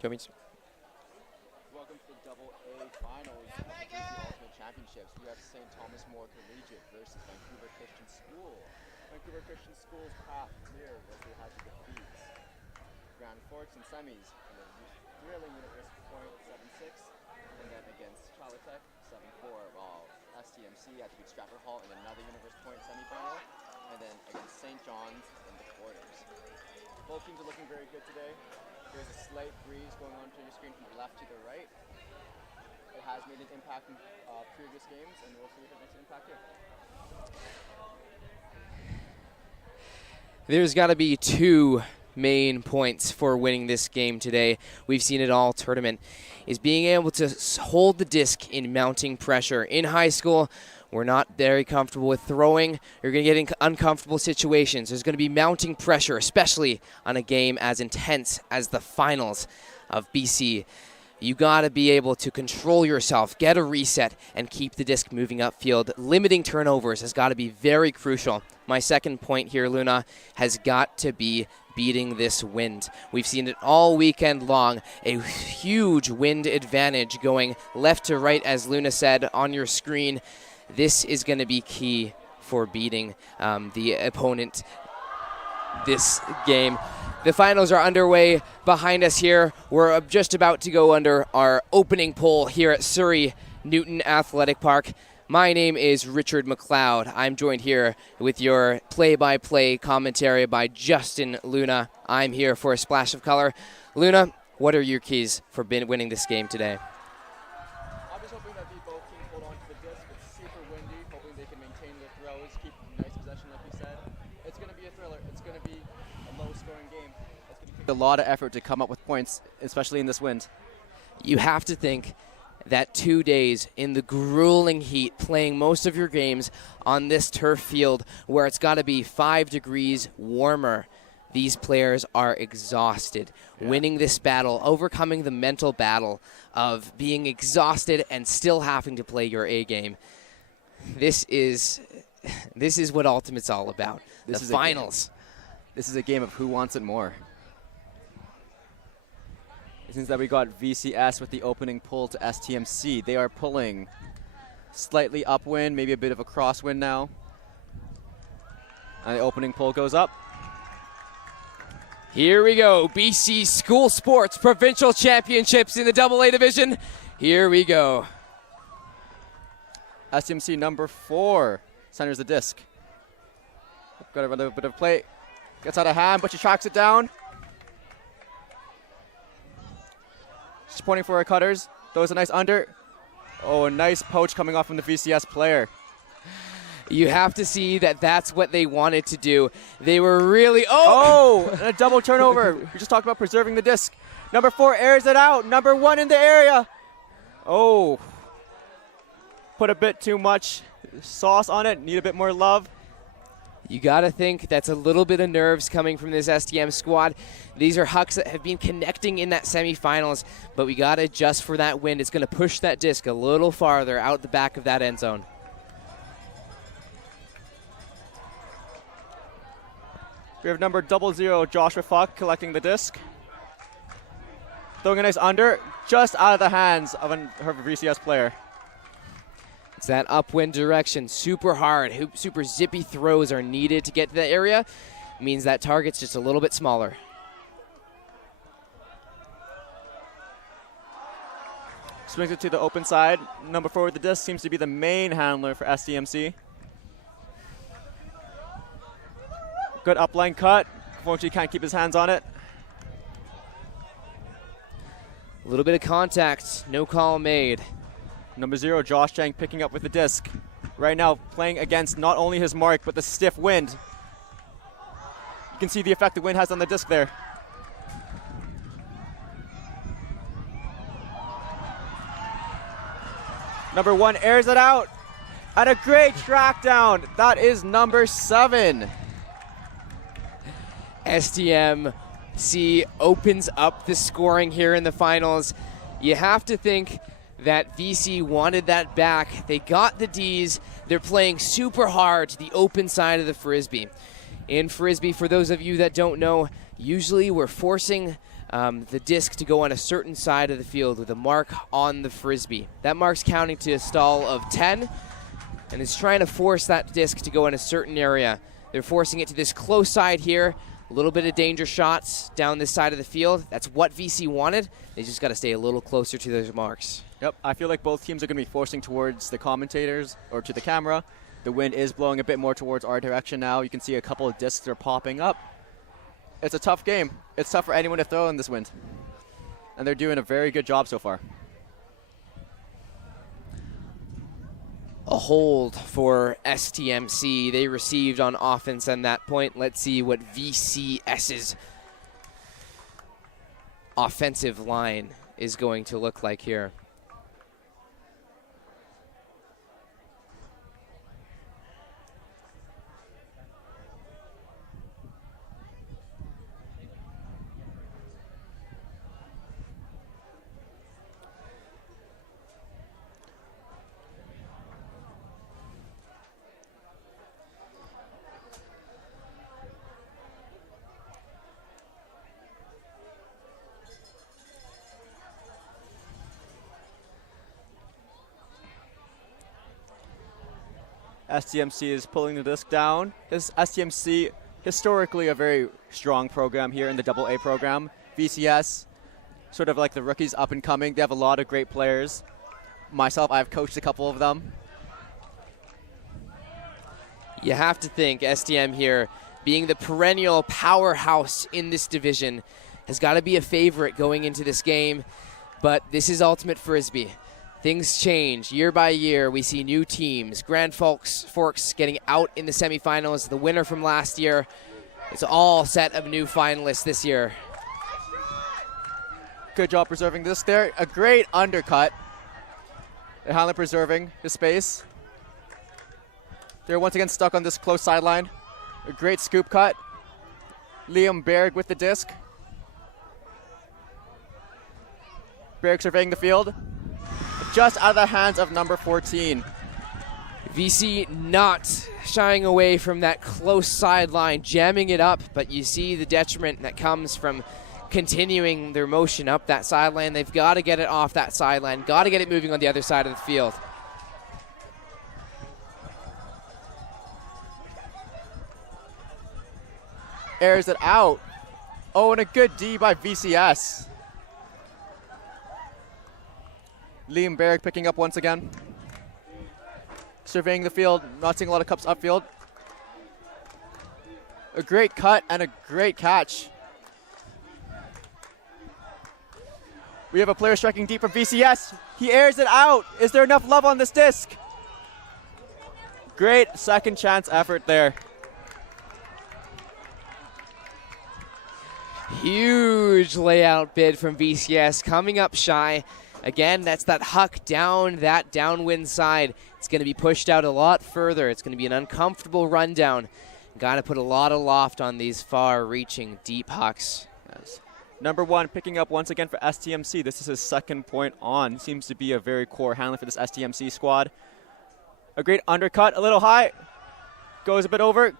you want me to? Welcome to the Double A Finals of the BC Ultimate Championships. We have St. Thomas More Collegiate versus Vancouver Christian School. Vancouver Christian School's path clear as they had to defeat Grand Forks in semis, and then thrilling University Point 7-6, and then against Chalitech 7-4, while STMC had to beat Stratford Hall in another University Point semifinal, and then against St. John's in the quarters. Both teams are looking very good today. There's a slight breeze going on to your screen from the left to the right. It has made an impact in previous games, and we'll see if it makes an impact here. There's got to be two main points for winning this game today. We've seen it all tournament, is being able to hold the disc in mounting pressure. In high school, we're not very comfortable with throwing. You're going to get in uncomfortable situations. There's going to be mounting pressure, especially on a game as intense as the finals of BC. You got to be able to control yourself, get a reset, and keep the disc moving upfield. Limiting turnovers has got to be very crucial. My second point here, Luna, has got to be beating this wind. We've seen it all weekend long, a huge wind advantage going left to right, as Luna said on your screen. This is going to be key for beating the opponent this game. The finals are underway behind us here. We're just about to go under our opening poll here at Surrey Newton Athletic Park. My name is Richard McLeod. I'm joined here with your play-by-play commentary by Justin Luna. I'm here for a splash of color. Luna, what are your keys for winning this game today? I'm just hoping that both teams hold on to the disc. It's super windy, hoping they can maintain their throws, keep nice possession like you said. It's going to be a thriller. It's going to be a low-scoring game. It's going to take a lot of effort to come up with points, especially in this wind. You have to think that 2 days in the grueling heat, playing most of your games on this turf field where it's got to be 5 degrees warmer, these players are exhausted. Yeah. Winning this battle, overcoming the mental battle of being exhausted and still having to play your A game. This is what Ultimate's all about. This is the finals. This is a game of who wants it more. It seems that we got VCS with the opening pull to STMC. They are pulling slightly upwind, maybe a bit of a crosswind now. And the opening pull goes up. Here we go. BC School Sports Provincial Championships in the AA division. Here we go. STMC number 4 centers the disc. Got a little bit of play. Gets out of hand, but she tracks it down. She's pointing for her cutters. Throws a nice under. Oh, a nice poach coming off from the VCS player. You have to see that that's what they wanted to do. They were really, and a double turnover. We just talked about preserving the disc. Number 4 airs it out. Number 1 in the area. Oh. Put a bit too much sauce on it. Need a bit more love. You got to think that's a little bit of nerves coming from this STM squad. These are Hucks that have been connecting in that semifinals, but we got to adjust for that wind. It's going to push that disc a little farther out the back of that end zone. We have number 00, Joshua Fuck, collecting the disc. Throwing a nice under, just out of the hands of her VCS player. It's that upwind direction, super hard, super zippy throws are needed to get to that area. It means that target's just a little bit smaller. Swings it to the open side. Number 4 with the disc seems to be the main handler for STMC. Good upline cut. Unfortunately, can't keep his hands on it. A little bit of contact, no call made. Number 0, Josh Chang picking up with the disc. Right now playing against not only his mark, but the stiff wind. You can see the effect the wind has on the disc there. Number 1 airs it out. And a great track down. That is number 7. STMC opens up the scoring here in the finals. You have to think that VC wanted that back. They got the Ds. They're playing super hard to the open side of the Frisbee. In Frisbee, for those of you that don't know, usually we're forcing the disc to go on a certain side of the field with a mark on the frisbee. That mark's counting to a stall of 10, and it's trying to force that disc to go in a certain area. They're forcing it to this close side here. A little bit of danger shots down this side of the field. That's what VC wanted. They just got to stay a little closer to those marks. Yep, I feel like both teams are going to be forcing towards the commentators or to the camera. The wind is blowing a bit more towards our direction now. You can see a couple of discs are popping up. It's a tough game. It's tough for anyone to throw in this wind. And they're doing a very good job so far. A hold for STMC. They received on offense on that point. Let's see what VCS's offensive line is going to look like here. STMC is pulling the disc down. This STMC, historically a very strong program here in the AA program. VCS, sort of like the rookies up and coming. They have a lot of great players. Myself, I've coached a couple of them. You have to think STM here, being the perennial powerhouse in this division, has got to be a favorite going into this game. But this is Ultimate Frisbee. Things change year by year. We see new teams. Grand Forks getting out in the semifinals. The winner from last year. It's all set of new finalists this year. Good job preserving this there. A great undercut. They're Hanley preserving his space. They're once again stuck on this close sideline. A great scoop cut. Liam Berg with the disc. Berg surveying the field. Just out of the hands of number 14. VC not shying away from that close sideline, jamming it up, but you see the detriment that comes from continuing their motion up that sideline. They've got to get it off that sideline, got to get it moving on the other side of the field. Airs it out. Oh, and a good D by VCS. Liam Berg picking up once again. Surveying the field, not seeing a lot of cups upfield. A great cut and a great catch. We have a player striking deep from VCS. He airs it out. Is there enough love on this disc? Great second chance effort there. Huge layout bid from VCS coming up shy. Again, that's that huck down that downwind side. It's going to be pushed out a lot further. It's going to be an uncomfortable rundown. Got to put a lot of loft on these far-reaching deep hucks. Yes. Number 1 picking up once again for STMC. This is his second point on. Seems to be a very core handler for this STMC squad. A great undercut, a little high. Goes a bit over.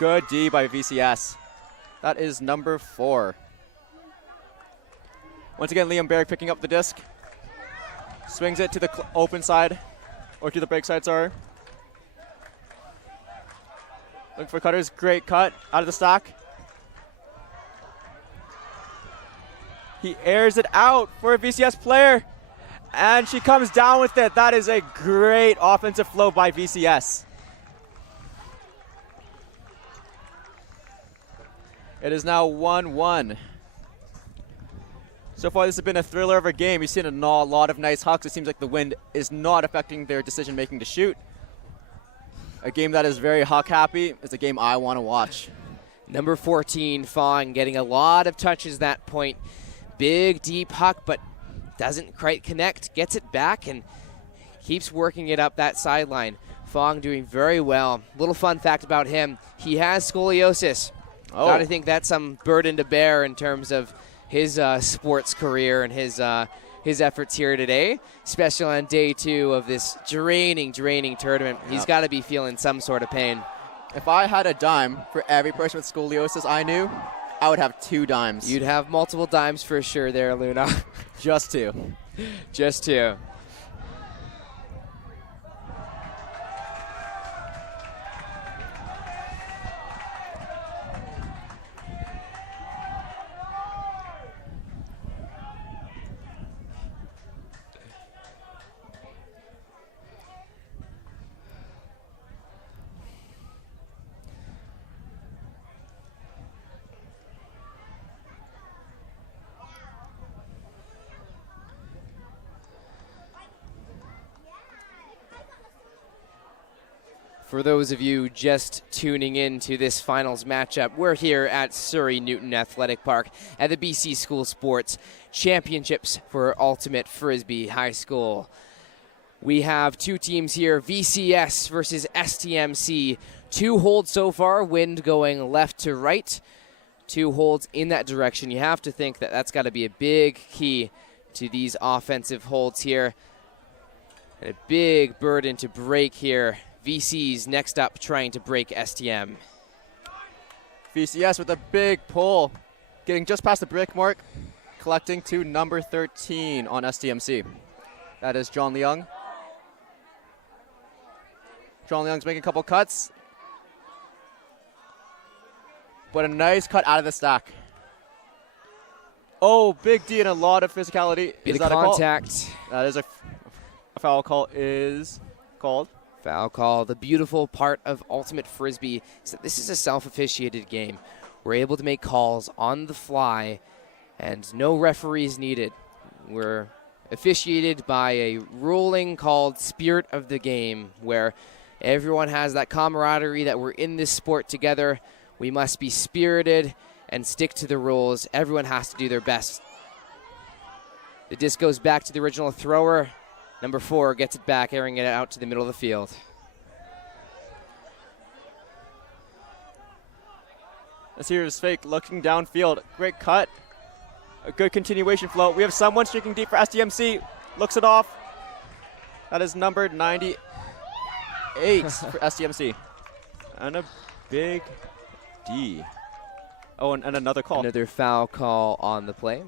Good D by VCS. That is number 4. Once again, Liam Berg picking up the disc. Swings it to the open side, or to the break side, sorry. Looking for cutters, great cut, out of the stock. He airs it out for a VCS player, and she comes down with it. That is a great offensive flow by VCS. It is now 1-1. So far, this has been a thriller of a game. We've seen a lot of nice hucks. It seems like the wind is not affecting their decision-making to shoot. A game that is very huck-happy. It's a game I want to watch. Number 14, Fong, getting a lot of touches that point. Big, deep huck, but doesn't quite connect. Gets it back and keeps working it up that sideline. Fong doing very well. Little fun fact about him, he has scoliosis. Oh. Gotta think that's some burden to bear in terms of his sports career and his efforts here today, especially on day 2 of this draining tournament. Yep. He's got to be feeling some sort of pain. If I had a dime for every person with scoliosis I knew, I would have 2 dimes. You'd have multiple dimes for sure there, Luna. Just 2. Just 2. For those of you just tuning in to this finals matchup, we're here at Surrey Newton Athletic Park at the BC School Sports Championships for Ultimate Frisbee High School. We have 2 teams here, VCS versus STMC. 2 holds so far, wind going left to right. 2 holds in that direction. You have to think that that's got to be a big key to these offensive holds here. And a big burden to break here. VC's next up trying to break STM. VCS with a big pull, getting just past the break mark, collecting to number 13 on STMC. That is John Leung. John Leung's making a couple cuts, but a nice cut out of the stack. Oh, big D and a lot of physicality. Bit of contact. That is a foul call is called. Foul call. The beautiful part of Ultimate Frisbee is that this is a self-officiated game. We're able to make calls on the fly and no referees needed. We're officiated by a ruling called Spirit of the Game, where everyone has that camaraderie that we're in this sport together. We must be spirited and stick to the rules. Everyone has to do their best. The disc goes back to the original thrower. Number 4 gets it back, airing it out to the middle of the field. Let's hear his fake looking downfield. Great cut. A good continuation flow. We have someone streaking deep for STMC. Looks it off. That is number 98 for STMC. And a big D. Oh, and another call. Another foul call on the play.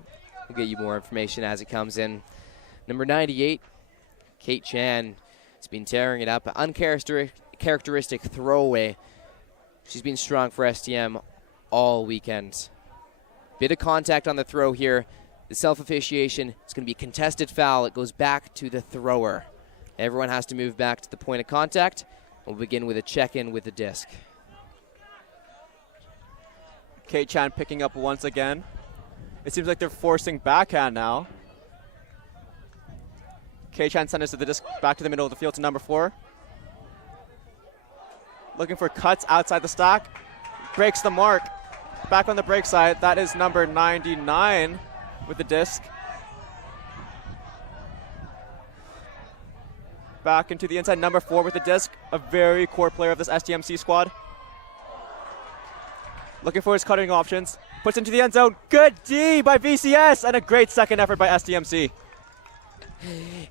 We'll get you more information as it comes in. Number 98. Kate Chan has been tearing it up. Uncharacteristic throwaway. She's been strong for STM all weekend. Bit of contact on the throw here. The self-officiation is going to be a contested foul. It goes back to the thrower. Everyone has to move back to the point of contact. We'll begin with a check-in with the disc. Kate Chan picking up once again. It seems like they're forcing backhand now. K-Chan sends the disc back to the middle of the field to number 4. Looking for cuts outside the stack. Breaks the mark. Back on the break side. That is number 99 with the disc. Back into the inside. Number 4 with the disc. A very core player of this STMC squad. Looking for his cutting options. Puts into the end zone. Good D by VCS. And a great second effort by STMC.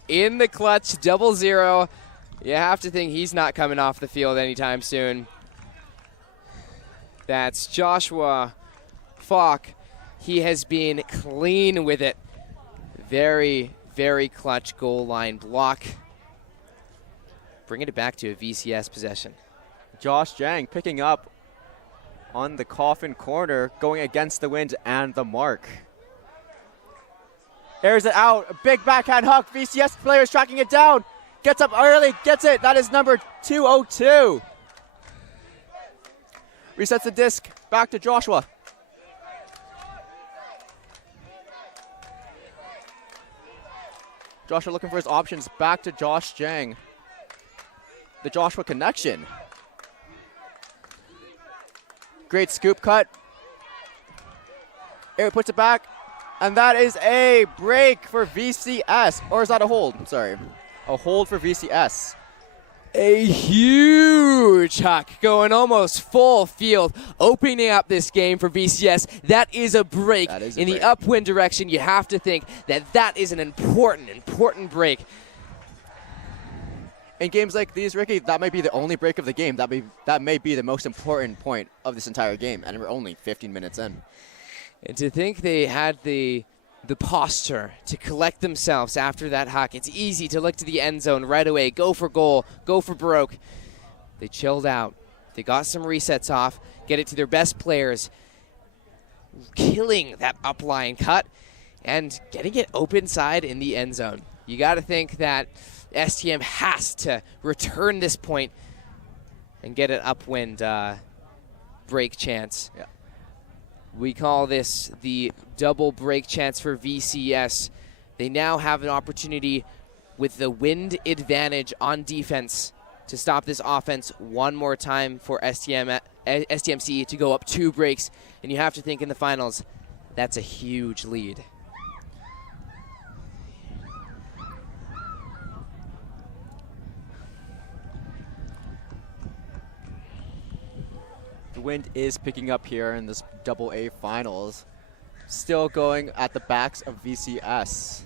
In the clutch, 0-0. You have to think he's not coming off the field anytime soon. That's Joshua Falk. He has been clean with it. Very, very clutch goal line block. Bringing it back to a VCS possession. Josh Jang picking up on the coffin corner, going against the wind and the mark. Airs it out, a big backhand hook. VCS player is tracking it down. Gets up early, gets it. That is number 202. Resets the disc back to Joshua. Joshua looking for his options. Back to Josh Jang. The Joshua connection. Great scoop cut. Air puts it back. And that is a break for VCS. Or is that a hold? I'm sorry. A hold for VCS. A huge huck going almost full field, opening up this game for VCS. That is a break. In the upwind direction. You have to think that that is an important break. In games like these, Ricky, that might be the only break of the game. That may be the most important point of this entire game, and we're only 15 minutes in. And to think they had the posture to collect themselves after that huck. It's easy to look to the end zone right away, go for goal, go for broke. They chilled out. They got some resets off, get it to their best players, killing that upline cut and getting it open side in the end zone. You got to think that STM has to return this point and get an upwind break chance. Yeah. We call this the double break chance for VCS. They now have an opportunity with the wind advantage on defense to stop this offense one more time for STMC to go up 2 breaks. And you have to think in the finals, that's a huge lead. The wind is picking up here in this Double A finals. Still going at the backs of VCS.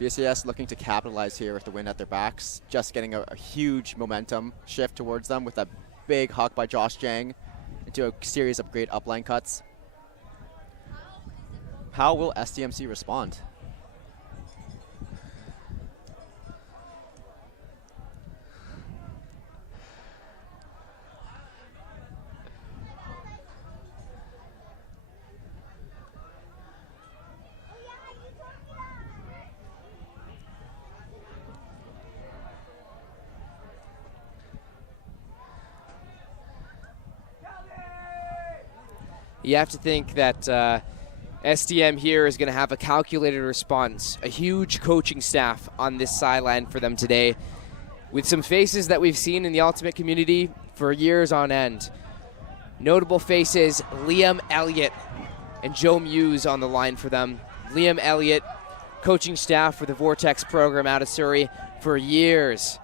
VCS looking to capitalize here with the wind at their backs. Just getting a huge momentum shift towards them with that big huck by Josh Jang into a series of great upline cuts. How will STMC respond? You have to think that STM here is going to have a calculated response, a huge coaching staff on this sideline for them today, with some faces that we've seen in the Ultimate community for years on end. Notable faces, Liam Elliott and Joe Muse on the line for them. Liam Elliott, coaching staff for the Vortex program out of Surrey for years.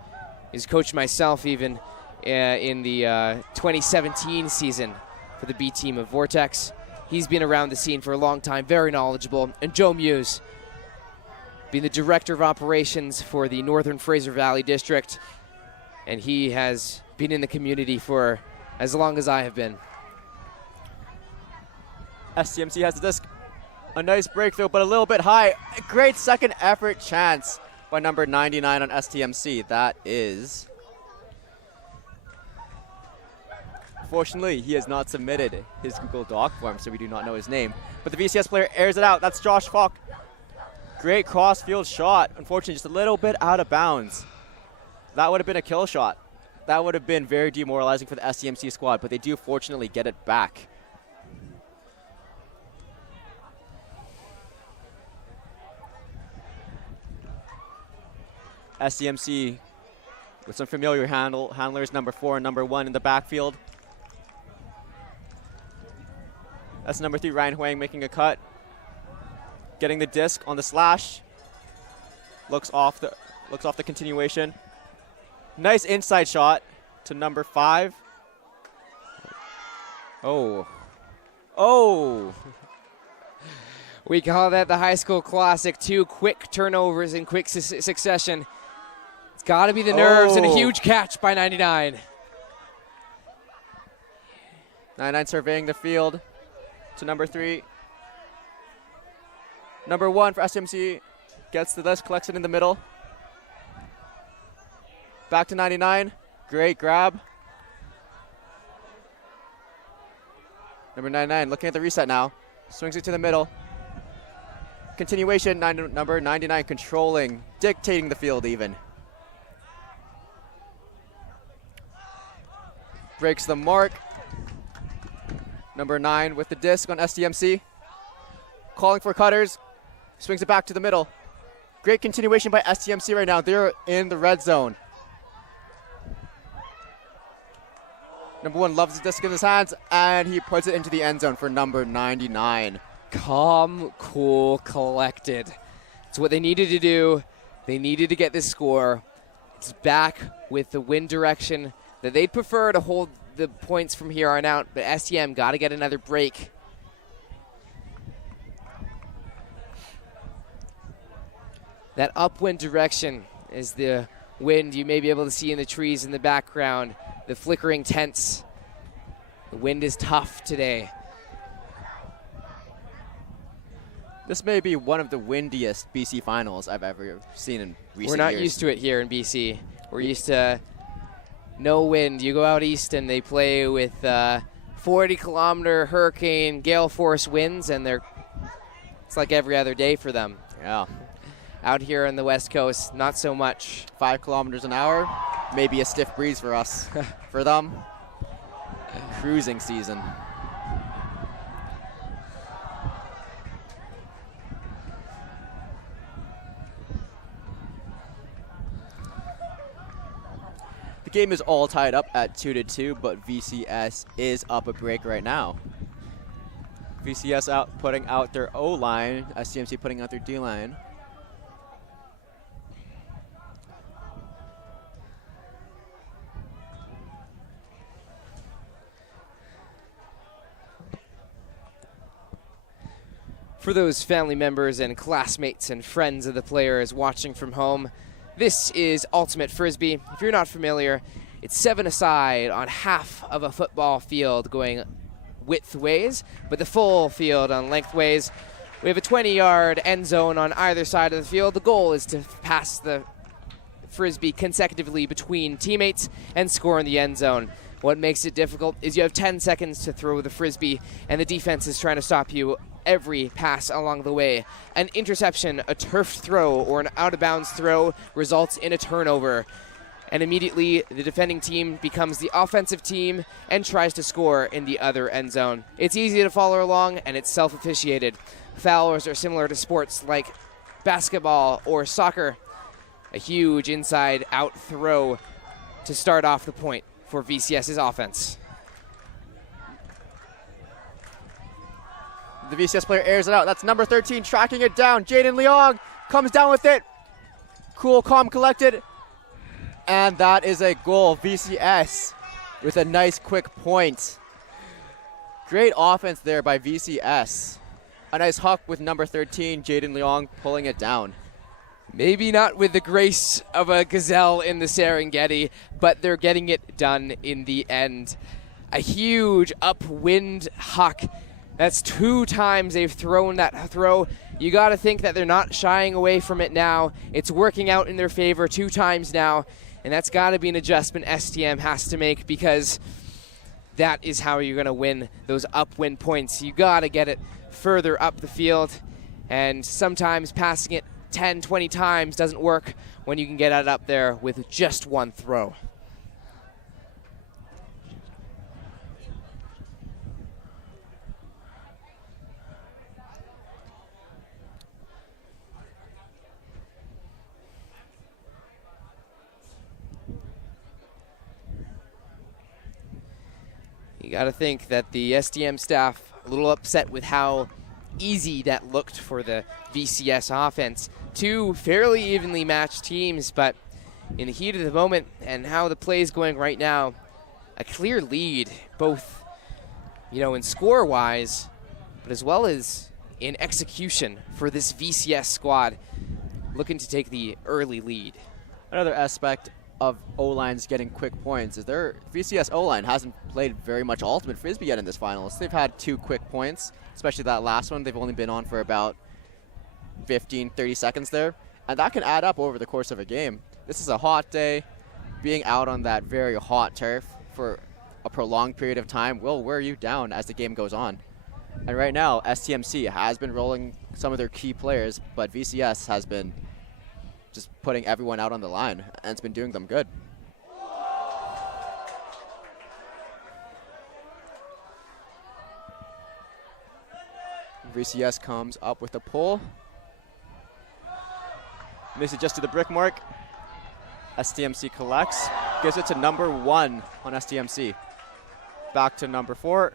He's coached myself even in the 2017 season for the B team of Vortex. He's been around the scene for a long time, very knowledgeable. And Joe Muse, being the director of operations for the Northern Fraser Valley District, and he has been in the community for as long as I have been. STMC has the disc. A nice breakthrough, but a little bit high. A great second effort chance by number 99 on STMC. That is... Fortunately, he has not submitted his Google Doc form, so we do not know his name. But the VCS player airs it out. That's Josh Falk. Great cross-field shot. Unfortunately, just a little bit out of bounds. That would have been a kill shot. That would have been very demoralizing for the STMC squad, but they do fortunately get it back. STMC with some familiar handlers, number 4 and number 1 in the backfield. That's number 3, Ryan Huang, making a cut. Getting the disc on the slash. Looks off the continuation. Nice inside shot to number 5. Oh. We call that the high school classic. 2 quick turnovers in quick succession. It's got to be the nerves and a huge catch by 99. 99 surveying the field to number 3. Number 1 for STMC gets the disc, collects it in the middle. Back to 99. Great grab. Number 99 looking at the reset now. Swings it to the middle. Continuation, number 99 controlling, dictating the field even. Breaks the mark. Number 9 with the disc on STMC. Calling for cutters. Swings it back to the middle. Great continuation by STMC right now. They're in the red zone. Number 1 loves the disc in his hands, and he puts it into the end zone for number 99. Calm, cool, collected. It's what they needed to do. They needed to get this score. It's back with the wind direction that they'd prefer to hold the points from here on out, but STM got to get another break. That upwind direction is the wind you may be able to see in the trees in the background, the flickering tents. The wind is tough today. This may be one of the windiest BC finals I've ever seen in recent years. We're not used to it here in BC. We're used to no wind. You go out east and they play with 40-kilometer hurricane gale force winds, and it's like every other day for them. Yeah. Out here on the West Coast, not so much. 5 kilometers an hour, maybe a stiff breeze for us. For them, cruising season. The game is all tied up at 2-2, but VCS is up a break right now. VCS putting out their O-line, STMC putting out their D-line. For those family members and classmates and friends of the players watching from home, this is Ultimate Frisbee. If you're not familiar, it's 7-a-side on half of a football field going widthways, but the full field on lengthways. We have a 20-yard end zone on either side of the field. The goal is to pass the Frisbee consecutively between teammates and score in the end zone. What makes it difficult is you have 10 seconds to throw the Frisbee, and the defense is trying to stop you every pass along the way. An interception, a turfed throw, or an out-of-bounds throw results in a turnover. And immediately, the defending team becomes the offensive team and tries to score in the other end zone. It's easy to follow along, and it's self-officiated. Fouls are similar to sports like basketball or soccer. A huge inside-out throw to start off the point for VCS's offense. The VCS player airs it out. That's number 13 tracking it down. Jaden Leong comes down with it. Cool, calm, collected. And that is a goal. VCS with a nice quick point. Great offense there by VCS. A nice huck with number 13, Jaden Leong, pulling it down. Maybe not with the grace of a gazelle in the Serengeti, but they're getting it done in the end. A huge upwind huck. That's 2 times they've thrown that throw. You got to think that they're not shying away from it now. It's working out in their favor 2 times now, and that's got to be an adjustment STM has to make, because that is how you're going to win those upwind points. You got to get it further up the field, and sometimes passing it 10, 20 times doesn't work when you can get it up there with just 1 throw. You got to think that the STM staff a little upset with how easy that looked for the VCS offense. 2 fairly evenly matched teams, but in the heat of the moment and how the play is going right now, a clear lead, both, in score-wise, but as well as in execution for this VCS squad, looking to take the early lead. Another aspect of O-lines getting quick points is their VCS O-line hasn't played very much Ultimate Frisbee yet in this finals. They've had 2 quick points, especially that last one. They've only been on for about 15, 30 seconds there, and that can add up over the course of a game. This is a hot day. Being out on that very hot turf for a prolonged period of time will wear you down as the game goes on. And right now, STMC has been rolling some of their key players, but VCS has been just putting everyone out on the line, and it's been doing them good. VCS comes up with a pull. Misses just to the brick mark. STMC collects, gives it to number 1 on STMC. Back to number 4.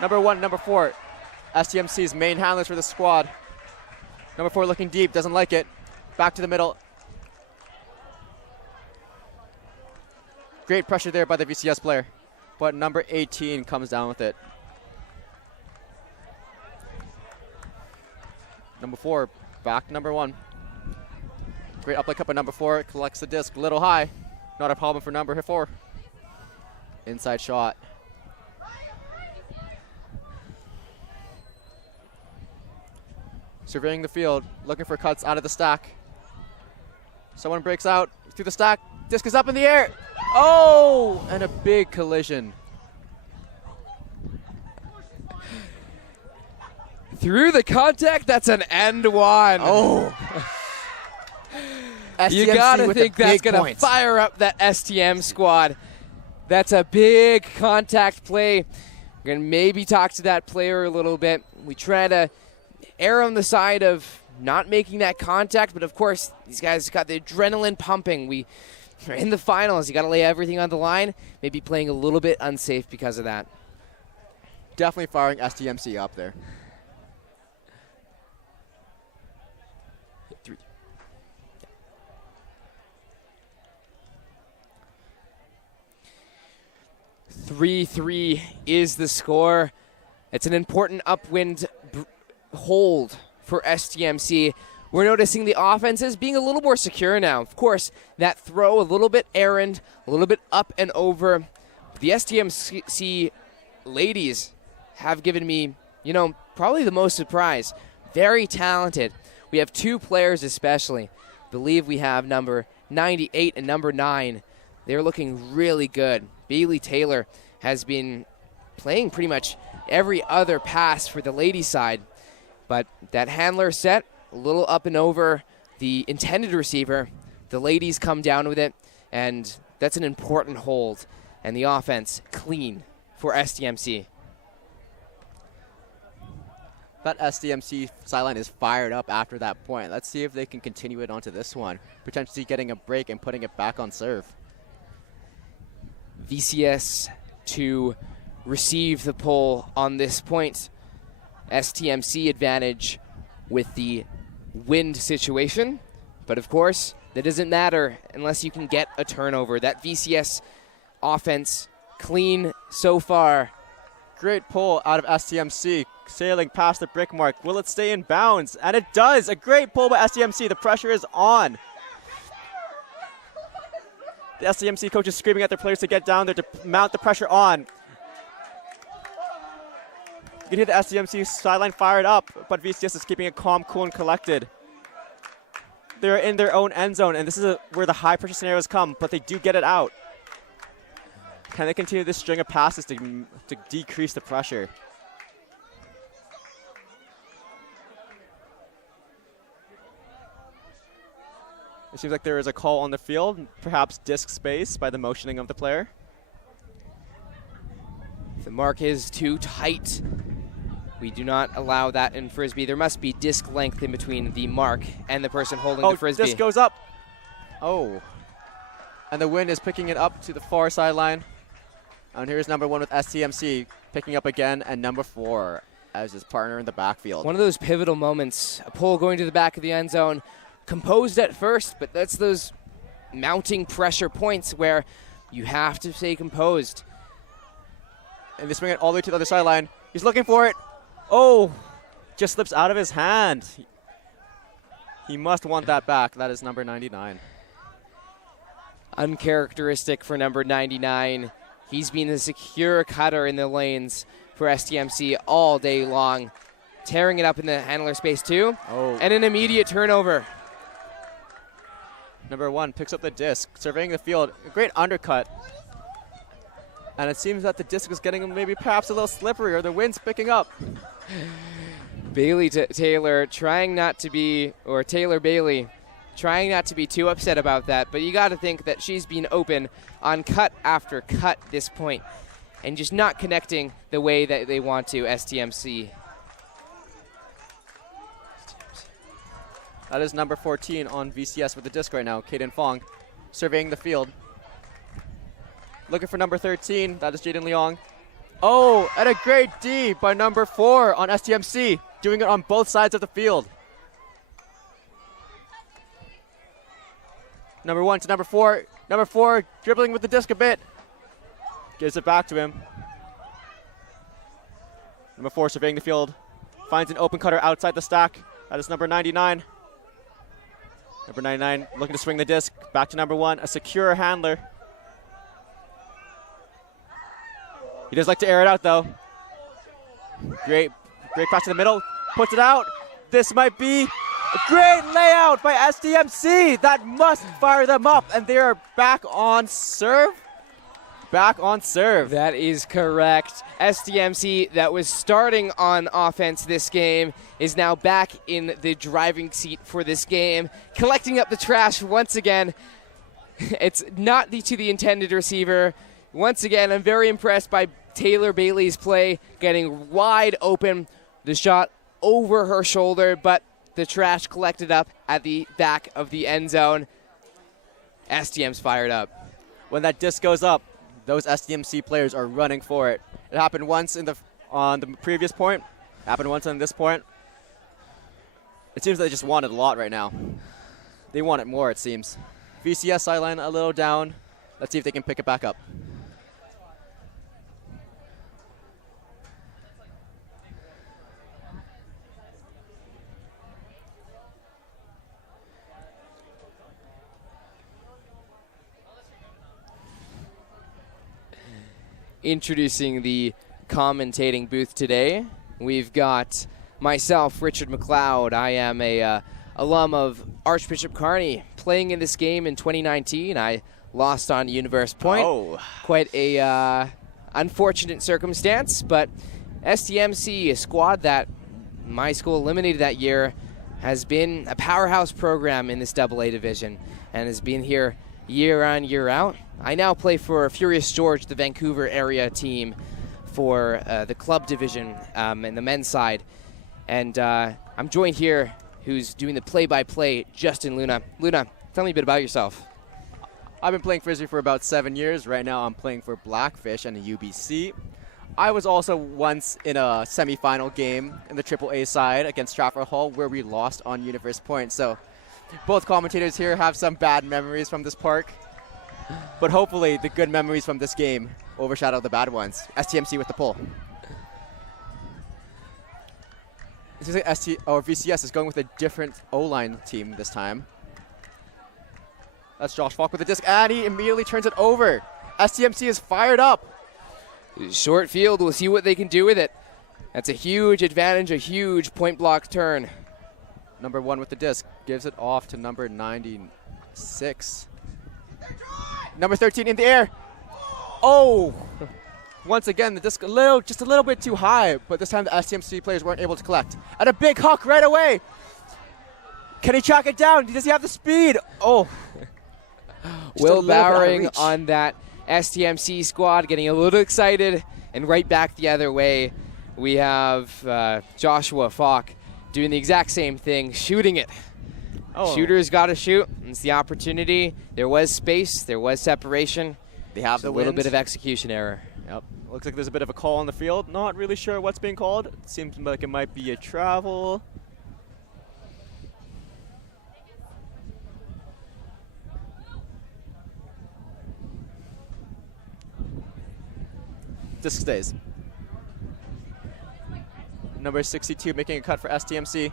Number 1, number 4. STMC's main handlers for the squad. Number 4 looking deep, doesn't like it. Back to the middle. Great pressure there by the VCS player, but number 18 comes down with it. Number 4, back to number 1. Great uplay cup by number 4, collects the disc, little high. Not a problem for number 4. Inside shot. Surveying the field, looking for cuts out of the stack. Someone breaks out through the stack. Disc is up in the air. Oh, and a big collision. Through the contact, that's an end one. Oh. You gotta think that's gonna fire up that STM squad. That's a big contact play. We're gonna maybe talk to that player a little bit. We try to err on the side of not making that contact, but of course, these guys got the adrenaline pumping. We are in the finals. You gotta lay everything on the line. Maybe playing a little bit unsafe because of that. Definitely firing STMC up there. 3-3 is the score. It's an important upwind hold for STMC. We're noticing the offenses being a little more secure now. Of course, that throw a little bit errant, a little bit up and over. The STMC ladies have given me, probably the most surprise. Very talented. We have two players especially. I believe we have number 98 and number 9. They're looking really good. Bailey Taylor has been playing pretty much every other pass for the ladies' side. But that handler set, a little up and over the intended receiver. The ladies come down with it, and that's an important hold. And the offense clean for STMC. That STMC sideline is fired up after that point. Let's see if they can continue it onto this one. Potentially getting a break and putting it back on serve. VCS to receive the pull on this point. STMC advantage with the wind situation. But of course, that doesn't matter unless you can get a turnover. That VCS offense clean so far. Great pull out of STMC, sailing past the brick mark. Will it stay in bounds? And it does. A great pull by STMC. The pressure is on. The STMC coach is screaming at their players to get down there to mount the pressure on. You can hear the STMC sideline fired up, but VCS is keeping it calm, cool, and collected. They're in their own end zone, and this is where the high pressure scenarios come, but they do get it out. Can they continue this string of passes to decrease the pressure? It seems like there is a call on the field, perhaps disc space by the motioning of the player. If the mark is too tight, we do not allow that in Frisbee. There must be disc length in between the mark and the person holding the Frisbee. Disc goes up. Oh. And the wind is picking it up to the far sideline. And here's number 1 with STMC picking up again, and number 4 as his partner in the backfield. One of those pivotal moments, a pull going to the back of the end zone. Composed at first, but that's those mounting pressure points where you have to stay composed. And they swing it all the way to the other sideline. He's looking for it. Oh, just slips out of his hand. He must want that back. That is number 99. Uncharacteristic for number 99. He's been a secure cutter in the lanes for STMC all day long. Tearing it up in the handler space too. Oh. And an immediate turnover. Number 1 picks up the disc, surveying the field. A great undercut. And it seems that the disc is getting maybe perhaps a little slippery, or the wind's picking up. Bailey Taylor trying not to be, or Taylor Bailey trying not to be too upset about that, but you got to think that she's been open on cut after cut this point and just not connecting the way that they want to, STMC. That is number 14 on VCS with the disc right now, Kaden Fong, surveying the field. Looking for number 13, that is Jaden Leong. Oh, and a great D by number 4 on STMC, doing it on both sides of the field. Number 1 to number 4. Number 4 dribbling with the disc a bit. Gives it back to him. Number 4 surveying the field. Finds an open cutter outside the stack. That is number 99. Number 99 looking to swing the disc. Back to number 1, a secure handler. He does like to air it out though. Great pass to the middle. Puts it out. This might be a great layout by STMC. That must fire them up, and they are back on serve. Back on serve. That is correct. STMC, that was starting on offense this game, is now back in the driving seat for this game, collecting up the trash once again. It's not to the intended receiver. Once again, I'm very impressed by Taylor Bailey's play, getting wide open. The shot over her shoulder, but the trash collected up at the back of the end zone. STM's fired up. When that disc goes up, those STMC players are running for it. It happened once on the previous point, happened once on this point. It seems they just want it a lot right now. They want it more, it seems. VCS sideline a little down. Let's see if they can pick it back up. Introducing the commentating booth today, we've got myself, Richard McLeod. I am a alum of Archbishop Kearney, playing in this game in 2019. I lost on Universe Point. Oh. Quite a unfortunate circumstance, but STMC, a squad that my school eliminated that year, has been a powerhouse program in this AA division and has been here year on, year out. I now play for Furious George, the Vancouver area team, for the club division in the men's side. And I'm joined here, who's doing the play-by-play, Justin Luna. Luna, tell me a bit about yourself. I've been playing Frisbee for about 7 years. Right now I'm playing for Blackfish and the UBC. I was also once in a semifinal game in the AAA side against Stratford Hall where we lost on Universe Point. So both commentators here have some bad memories from this park. But hopefully the good memories from this game overshadow the bad ones. STMC with the pull. It seems like VCS is going with a different O-line team this time. That's Josh Falk with the disc, and he immediately turns it over. STMC is fired up. Short field, we'll see what they can do with it. That's a huge advantage, a huge point block turn. Number 1 with the disc gives it off to number 96. Number 13 in the air. Oh! Once again, the disc just a little bit too high, but this time the STMC players weren't able to collect. And a big huck right away. Can he track it down? Does he have the speed? Oh. Will Bowering on that STMC squad, getting a little excited, and right back the other way, we have Joshua Falk doing the exact same thing, shooting it. Oh. Shooter's got to shoot. It's the opportunity. There was space. There was separation. They have just a little bit of execution error. Yep. Looks like there's a bit of a call on the field. Not really sure what's being called. It seems like it might be a travel. Disc stays. Number 62 making a cut for STMC.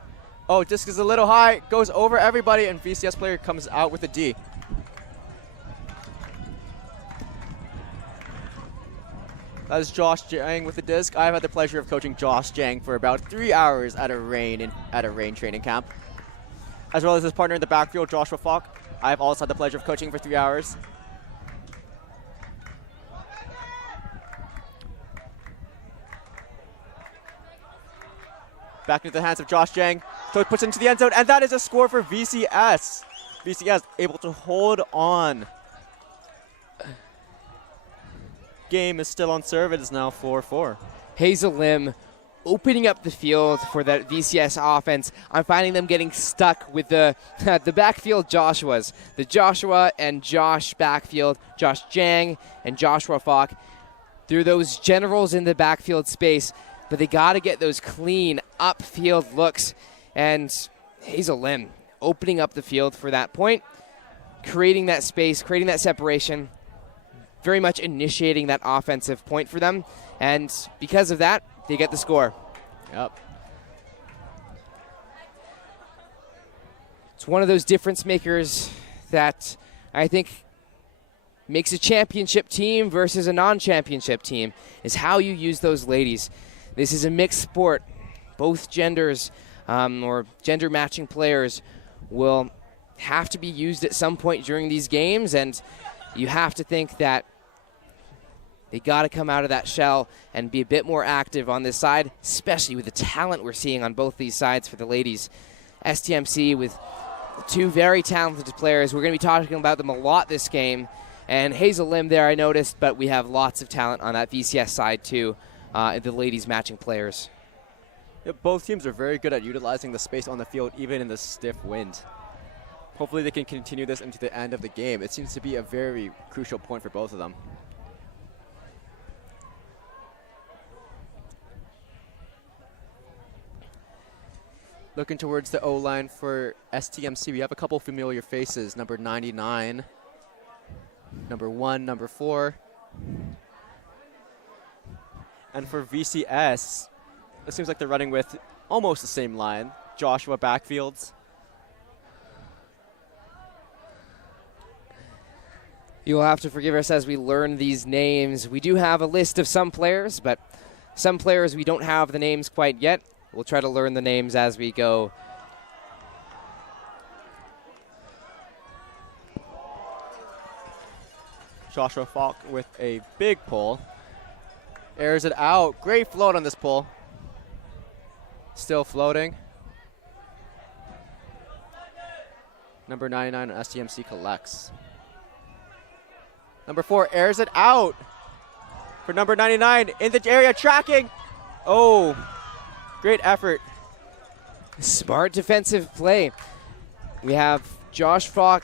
Oh, disc is a little high, goes over everybody, and VCS player comes out with a D. That is Josh Jang with the disc. I've had the pleasure of coaching Josh Jang for about 3 hours at a rain training camp. As well as his partner in the backfield, Joshua Falk. I've also had the pleasure of coaching for 3 hours. Back into the hands of Josh Jang. So it puts it into the end zone, and that is a score for VCS. VCS able to hold on. Game is still on serve. It is now 4-4. Hazel Lim opening up the field for that VCS offense. I'm finding them getting stuck with the backfield Joshuas. The Joshua and Josh backfield, Josh Jang and Joshua Falk. Through those generals in the backfield space, but they got to get those clean upfield looks. And Hazel Lim opening up the field for that point, creating that space, creating that separation, very much initiating that offensive point for them. And because of that, they get the score. Yep. It's one of those difference makers that I think makes a championship team versus a non-championship team, is how you use those ladies. This is a mixed sport. Both genders or gender matching players will have to be used at some point during these games, and you have to think that they got to come out of that shell and be a bit more active on this side, especially with the talent we're seeing on both these sides for the ladies. STMC with two very talented players. We're going to be talking about them a lot this game. And Hazel Lim there, I noticed, but we have lots of talent on that VCS side too, the ladies matching players. Yeah, both teams are very good at utilizing the space on the field, even in the stiff wind. Hopefully they can continue this into the end of the game. It seems to be a very crucial point for both of them. Looking towards the O-line for STMC, we have a couple familiar faces. Number 99, number 1, number 4. And for VCS, it seems like they're running with almost the same line. Joshua backfields. You'll have to forgive us as we learn these names. We do have a list of some players, but some players we don't have the names quite yet. We'll try to learn the names as we go. Joshua Falk with a big pull. Airs it out. Great float on this pull. Still floating. Number 99 on STMC collects. Number 4 airs it out for number 99 in the area, tracking. Oh, great effort. Smart defensive play. We have Joshua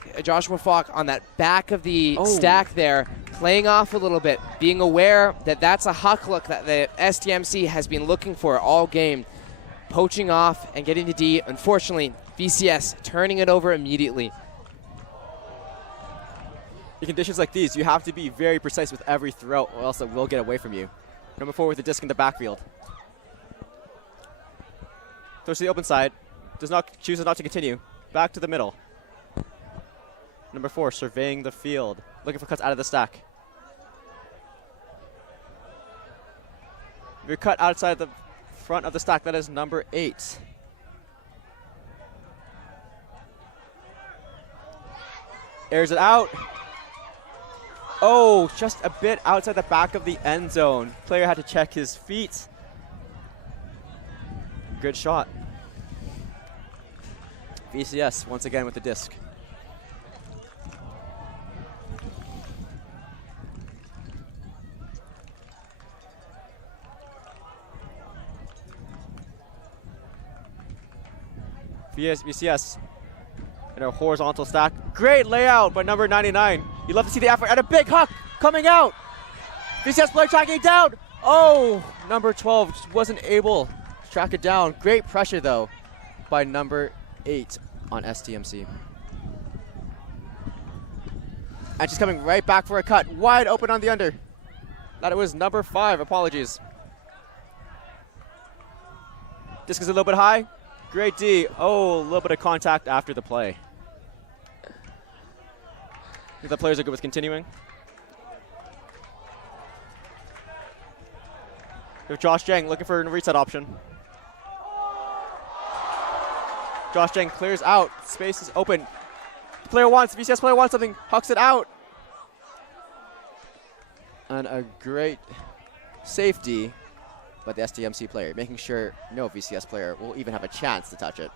Falk on that back of the stack there, playing off a little bit, being aware that that's a huck look that the STMC has been looking for all game. Poaching off and getting to D. Unfortunately, VCS turning it over immediately. In conditions like these, you have to be very precise with every throw, or else it will get away from you. Number 4 with the disc in the backfield. Throws to the open side. Chooses not to continue. Back to the middle. Number 4 surveying the field. Looking for cuts out of the stack. If you're cut outside the front of the stack, that is number 8. Airs it out. Oh, just a bit outside the back of the end zone. Player had to check his feet. Good shot. VCS once again with the disc. VCS in a horizontal stack. Great layout by number 99. You love to see the effort and a big huck coming out. VCS player tracking it down. Oh, number 12 just wasn't able to track it down. Great pressure though by number 8 on STMC. And she's coming right back for a cut. Wide open on the under. That it was number 5. Apologies. Disc is a little bit high. Great D. Oh, a little bit of contact after the play. I think the players are good with continuing. We have Josh Jang looking for a reset option. Josh Jang clears out. Space is open. VCS player wants something. Hucks it out. And a great safety by the STMC player, making sure no VCS player will even have a chance to touch it.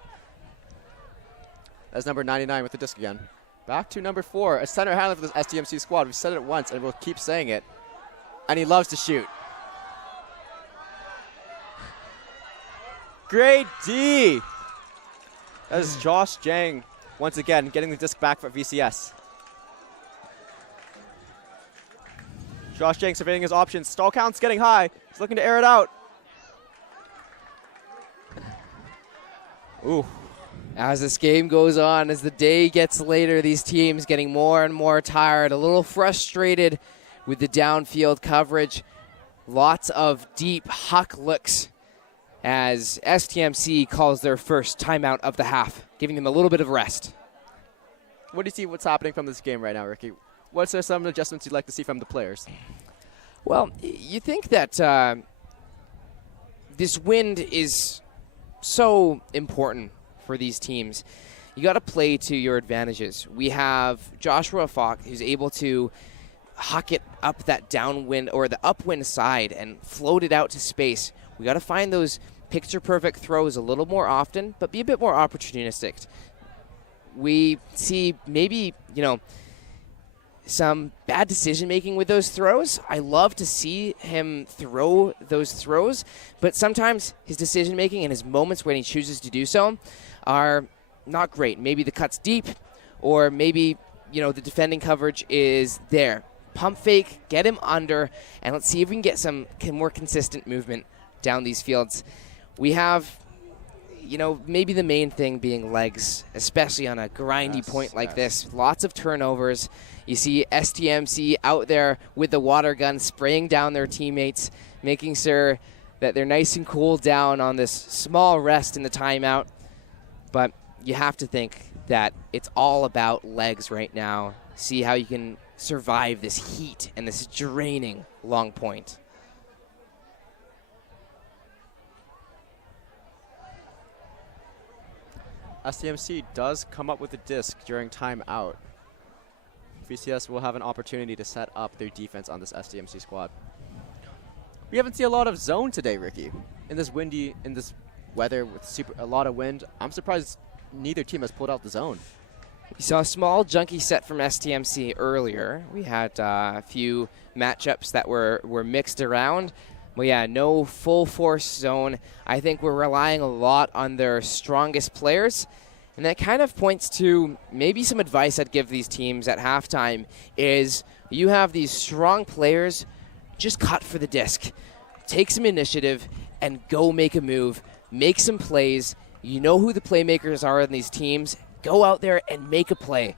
That's number 99 with the disc again. Back to number 4, a center handler for this STMC squad. We've said it once and we'll keep saying it. And he loves to shoot. Great D. That is Josh Jang once again getting the disc back for VCS. Josh Jang surveying his options. Stall count's getting high. He's looking to air it out. Ooh. As this game goes on, as the day gets later, these teams getting more and more tired, a little frustrated with the downfield coverage. Lots of deep huck looks as STMC calls their first timeout of the half, giving them a little bit of rest. What do you see what's happening from this game right now, Ricky? What's some adjustments you'd like to see from the players? Well, you think that this wind is so important for these teams. You got to play to your advantages. We have Joshua Falk, who's able to huck it up that downwind or the upwind side and float it out to space. We got to find those picture-perfect throws a little more often, but be a bit more opportunistic. We see maybe, some bad decision-making with those throws. I love to see him throw those throws, but sometimes his decision-making and his moments when he chooses to do so are not great. Maybe the cut's deep, or maybe, the defending coverage is there. Pump fake, get him under, and let's see if we can get some more consistent movement down these fields. We have, maybe the main thing being legs, especially on a grindy point like this. Lots of turnovers. You see STMC out there with the water gun spraying down their teammates, making sure that they're nice and cool down on this small rest in the timeout. But you have to think that it's all about legs right now. See how you can survive this heat and this draining long point. STMC does come up with a disc during timeout. BCS will have an opportunity to set up their defense on this STMC squad. We haven't seen a lot of zone today, Ricky. In this weather with a lot of wind, I'm surprised neither team has pulled out the zone. We saw a small junkie set from STMC earlier. We had a few matchups that were mixed around. Well, yeah, no full force zone. I think we're relying a lot on their strongest players. And that kind of points to maybe some advice I'd give these teams at halftime is you have these strong players, just cut for the disc. Take some initiative and go make a move. Make some plays. You know who the playmakers are in these teams. Go out there and make a play.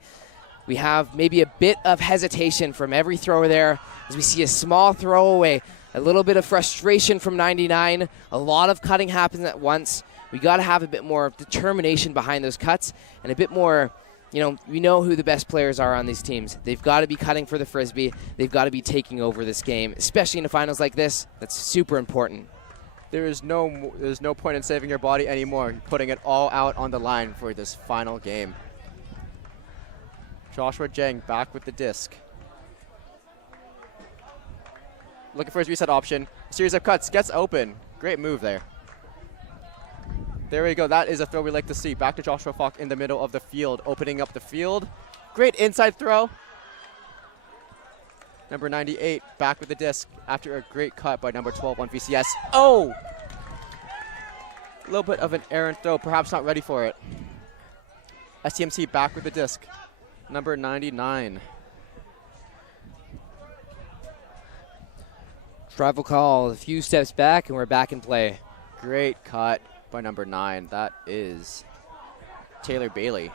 We have maybe a bit of hesitation from every thrower there as we see a small throwaway. A little bit of frustration from 99. A lot of cutting happens at once. We got to have a bit more determination behind those cuts and a bit more, we know who the best players are on these teams. They've got to be cutting for the Frisbee. They've got to be taking over this game, especially in the finals like this. That's super important. There's no point in saving your body anymore. Putting it all out on the line for this final game. Joshua Jang back with the disc. Looking for his reset option. Series of cuts, gets open. Great move there. There we go. That is a throw we like to see. Back to Joshua Falk in the middle of the field, opening up the field. Great inside throw. Number 98 back with the disc after a great cut by number 12 on VCS. Oh! A little bit of an errant throw, perhaps not ready for it. STMC back with the disc. Number 99. Travel call, a few steps back, and we're back in play. Great cut by number 9. That is Taylor Bailey.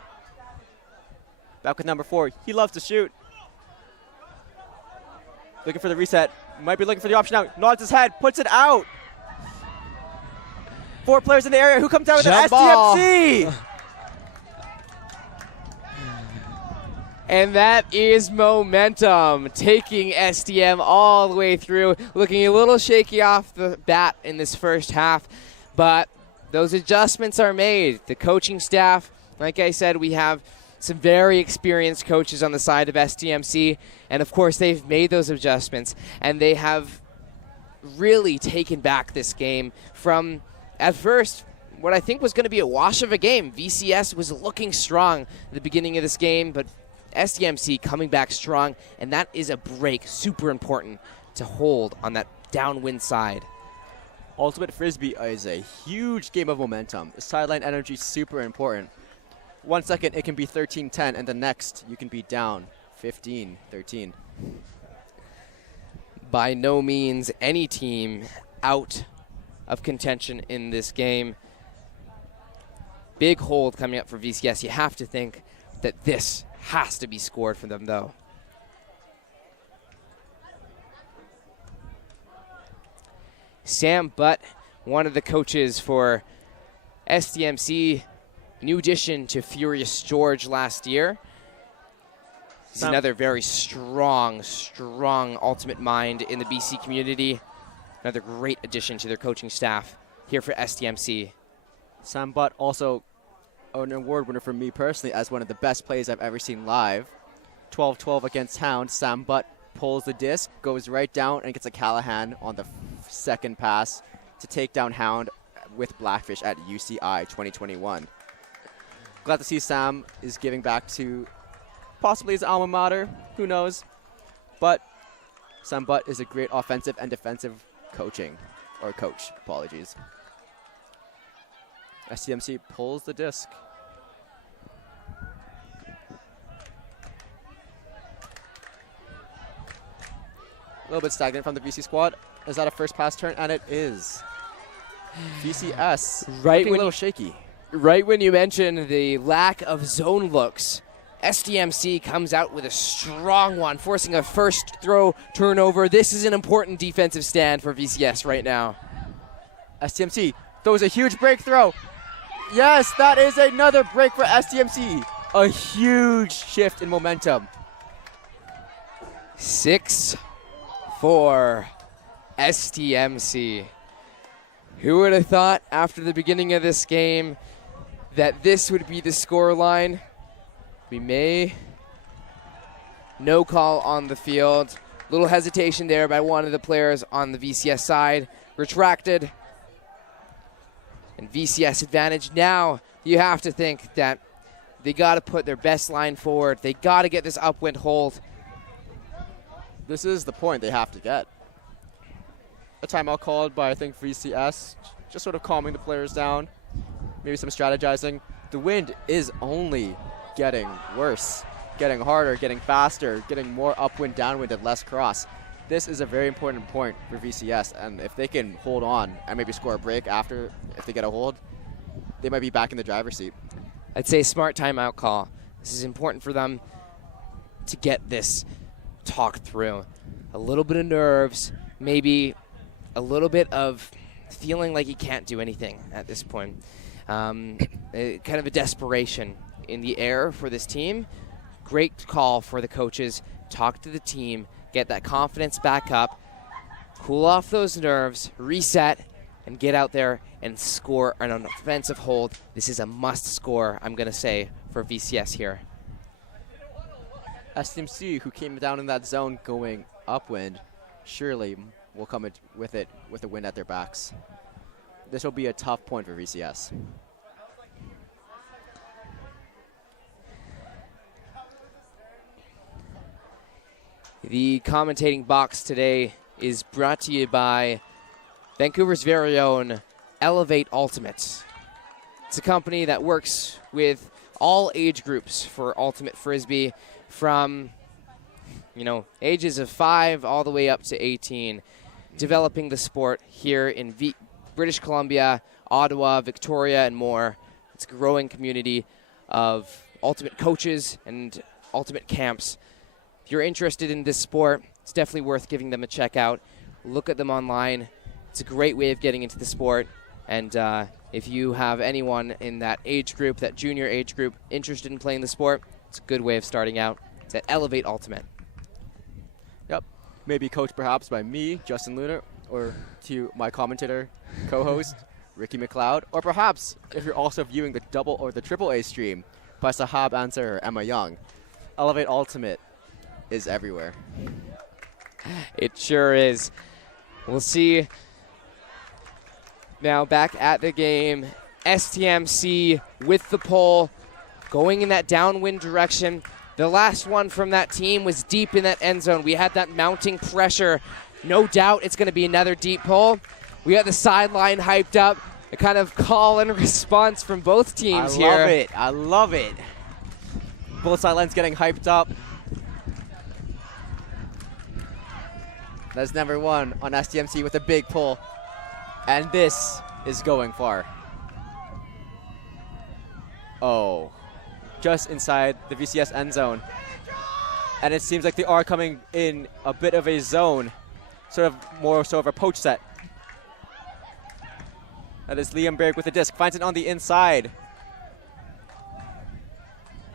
Back with number 4. He loves to shoot. Looking for the reset. Might be looking for the option out. Nods his head, puts it out. 4 players in the area. Who comes down with an STMC? And that is momentum, taking STM all the way through, looking a little shaky off the bat in this first half, but those adjustments are made. The coaching staff, like I said, we have some very experienced coaches on the side of STMC, and of course they've made those adjustments, and they have really taken back this game from, at first, what I think was going to be a wash of a game. VCS was looking strong at the beginning of this game, but STMC coming back strong, and that is a break, super important to hold on that downwind side. Ultimate Frisbee is a huge game of momentum. The sideline energy is super important. 1 second, it can be 13-10, and the next, you can be down 15-13. By no means any team out of contention in this game. Big hold coming up for VCS. You have to think that this has to be scored for them, though. Sam Butt, one of the coaches for STMC, new addition to Furious George last year. He's another very strong ultimate mind in the BC community. Another great addition to their coaching staff here for STMC. Sam Butt also an award winner for me personally as one of the best plays I've ever seen live. 12-12 against Hound. Sam Butt pulls the disc, goes right down, and gets a Callahan on the second pass to take down Hound with Blackfish at UCI 2021. Glad to see Sam is giving back to possibly his alma mater. Who knows? But Sam Butt is a great offensive and defensive coach. Apologies. STMC pulls the disc. A little bit stagnant from the VC squad. Is that a first pass turn? And it is. VCS looking a little shaky. Right when you mention the lack of zone looks, STMC comes out with a strong one, forcing a first throw turnover. This is an important defensive stand for VCS right now. STMC throws a huge break throw. Yes, that is another break for STMC. A huge shift in momentum. 6-4 STMC. Who would have thought after the beginning of this game that this would be the score line? No call on the field. Little hesitation there by one of the players on the VCS side. Retracted. And VCS advantage. Now you have to think that they got to put their best line forward. They got to get this upwind hold. This is the point they have to get. A timeout called by, I think, VCS. Just sort of calming the players down. Maybe some strategizing. The wind is only getting worse, getting harder, getting faster, getting more upwind, downwind, and less cross. This is a very important point for VCS, and if they can hold on and maybe score a break after, if they get a hold, they might be back in the driver's seat. I'd say smart timeout call. This is important for them to get this talked through. A little bit of nerves, maybe a little bit of feeling like he can't do anything at this point. Kind of a desperation in the air for this team. Great call for the coaches. Talk to the team, get that confidence back up, cool off those nerves, reset, and get out there and score an offensive hold. This is a must score, I'm going to say, for VCS here. STMC, who came down in that zone going upwind, surely will come with it with the wind at their backs. This will be a tough point for VCS. The commentating box today is brought to you by Vancouver's very own Elevate Ultimate. It's a company that works with all age groups for Ultimate Frisbee, from ages of 5 all the way up to 18, developing the sport here in British Columbia, Ottawa, Victoria, and more. It's a growing community of Ultimate coaches and Ultimate camps. If you're interested in this sport, it's definitely worth giving them a check out. Look at them online. It's a great way of getting into the sport. And if you have anyone in that age group, that junior age group, interested in playing the sport, it's a good way of starting out. It's at Elevate Ultimate. Yep. Maybe coached perhaps by me, Justin Lunar, or to my commentator, co-host, Ricky McLeod. Or perhaps, if you're also viewing the double or the triple A stream, by Sahab Ansar or Emma Young. Elevate Ultimate is everywhere. It sure is. We'll see. Now back at the game, STMC with the pole, going in that downwind direction. The last one from that team was deep in that end zone. We had that mounting pressure. No doubt it's going to be another deep pull. We got the sideline hyped up. A kind of call and response from both teams here. I love it. I love it. Both sidelines getting hyped up. That's number 1 on STMC with a big pull. And this is going far. Oh. Just inside the VCS end zone. And it seems like they are coming in a bit of a zone. Sort of more so of a poach set. That is Liam Berg with the disc. Finds it on the inside.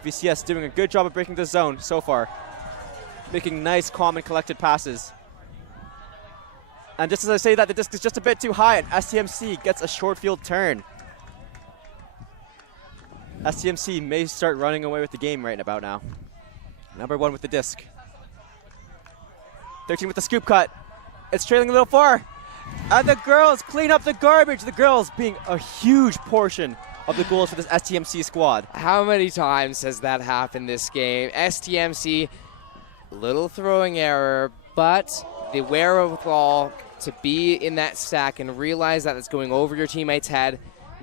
VCS doing a good job of breaking the zone so far. Making nice, calm, and collected passes. And just as I say that, the disc is just a bit too high, and STMC gets a short field turn. STMC may start running away with the game right about now. Number 1 with the disc. 13 with the scoop cut. It's trailing a little far. And the girls clean up the garbage. The girls being a huge portion of the goals for this STMC squad. How many times has that happened this game? STMC, little throwing error, but the wherewithal to be in that stack and realize that it's going over your teammate's head,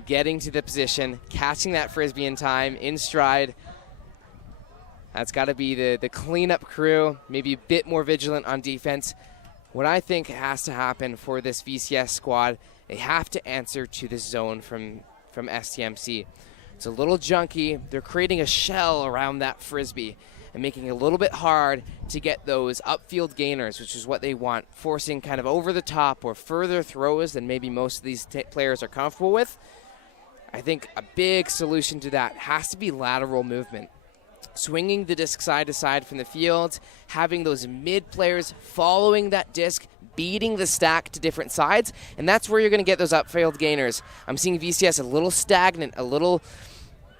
getting to the position, catching that frisbee in time, in stride. That's got to be the cleanup crew, maybe a bit more vigilant on defense. What I think has to happen for this VCS squad, they have to answer to this zone from STMC. It's a little junky. They're creating a shell around that frisbee and making it a little bit hard to get those upfield gainers, which is what they want, forcing kind of over the top or further throws than maybe most of these players are comfortable with. I think a big solution to that has to be lateral movement. Swinging the disc side to side from the field, having those mid players following that disc, beating the stack to different sides, and that's where you're going to get those upfield gainers. I'm seeing VCS a little stagnant, a little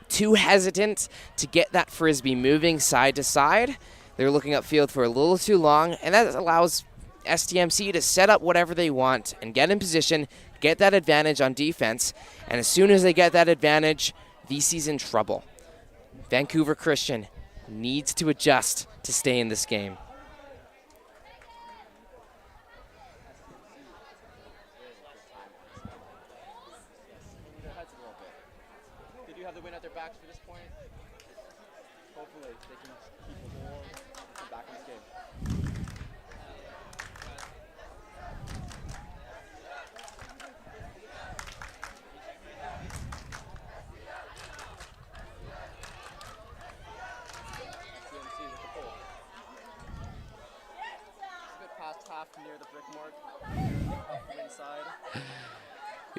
too hesitant to get that frisbee moving side to side. They're looking upfield for a little too long, and that allows STMC to set up whatever they want and get in position, get that advantage on defense, and as soon as they get that advantage, VC's in trouble. Vancouver Christian needs to adjust to stay in this game. They do have the win at their backs for this point. Hopefully they can keep the ball and come back in this game. Near the brick mark, inside.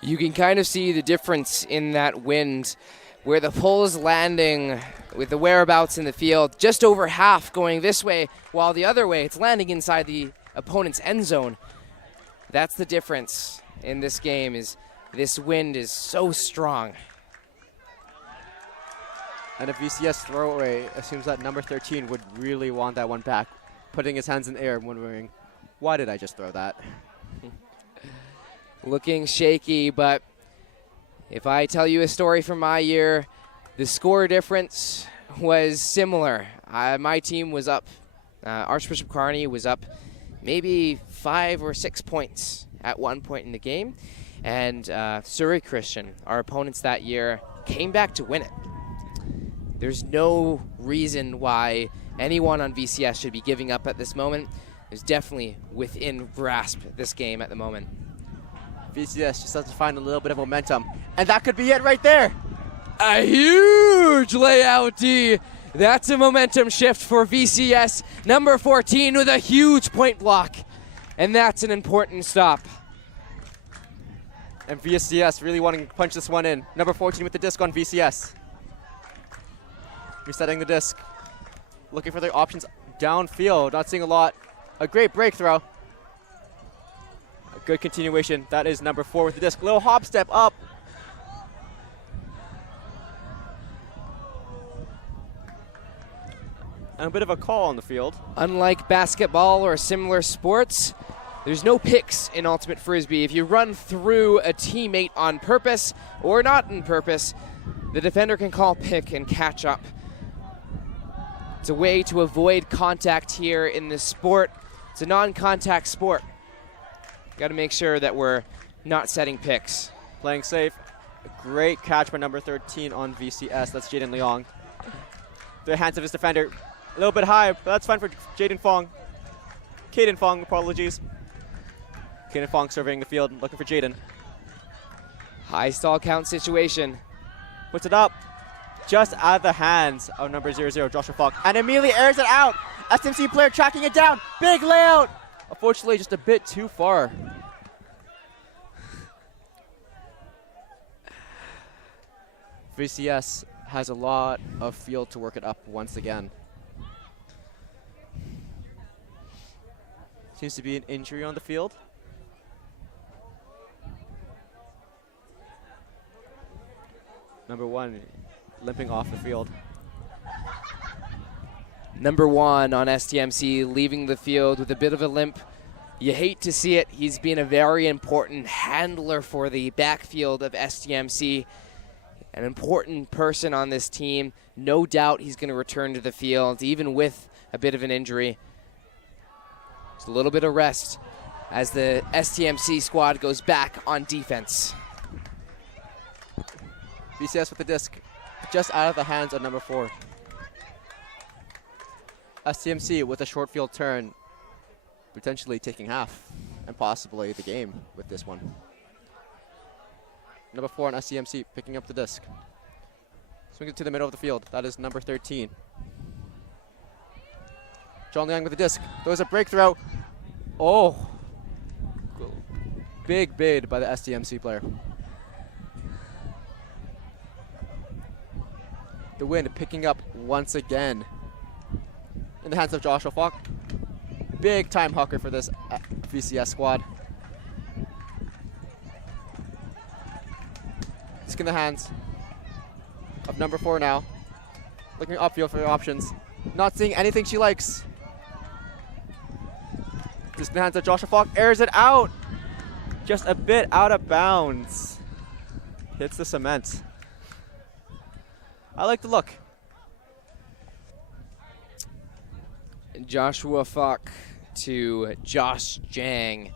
You can kind of see the difference in that wind, where the pull is landing with the whereabouts in the field, just over half going this way, while the other way it's landing inside the opponent's end zone. That's the difference in this game, is this wind is so strong. And a VCS throwaway assumes that number 13 would really want that one back, putting his hands in the air and wondering, why did I just throw that? Looking shaky, but if I tell you a story from my year, the score difference was similar. My team was up, Archbishop Carney was up maybe 5 or 6 points at one point in the game, and Surrey Christian, our opponents that year, came back to win it. There's no reason why anyone on VCS should be giving up at this moment. Is definitely within grasp this game at the moment. VCS just has to find a little bit of momentum, and that could be it right there. A huge layout D. That's a momentum shift for VCS. Number 14 with a huge point block, and that's an important stop. And VCS really wanting to punch this one in. Number 14 with the disc on VCS. Resetting the disc, looking for their options downfield. Not seeing a lot. A great break throw. A good continuation. That is number 4 with the disc. Little hop step up. And a bit of a call on the field. Unlike basketball or similar sports, there's no picks in Ultimate Frisbee. If you run through a teammate on purpose or not on purpose, the defender can call pick and catch up. It's a way to avoid contact here in this sport. It's a non-contact sport. Got to make sure that we're not setting picks. Playing safe. A great catch by number 13 on VCS. That's Jaden Leong. The hands of his defender. A little bit high, but that's fine for Jaden Fong. Caden Fong, apologies. Caden Fong surveying the field, looking for Jaden. High stall count situation. Puts it up. Just out of the hands of number 00, Joshua Falk. And immediately airs it out. STMC player tracking it down. Big layout. Unfortunately, just a bit too far. VCS has a lot of field to work it up once again. Seems to be an injury on the field. Number 1 limping off the field. Number 1 on STMC leaving the field with a bit of a limp. You hate to see it. He's been a very important handler for the backfield of STMC. An important person on this team. No doubt he's going to return to the field, even with a bit of an injury. Just a little bit of rest as the STMC squad goes back on defense. BCS with the disc, just out of the hands of number 4. STMC with a short field turn, potentially taking half and possibly the game with this one. Number 4 on STMC picking up the disc. Swing it to the middle of the field. That is number 13. John Liang with the disc. There was a breakthrough. Oh. Big bid by the STMC player. The wind picking up once again in the hands of Joshua Falk. Big time hawker for this VCS squad. Disc in the hands of number 4 now. Looking upfield for options. Not seeing anything she likes. Disc in the hands of Joshua Falk. Airs it out. Just a bit out of bounds. Hits the cement. I like the look. Joshua Falk to Josh Jang.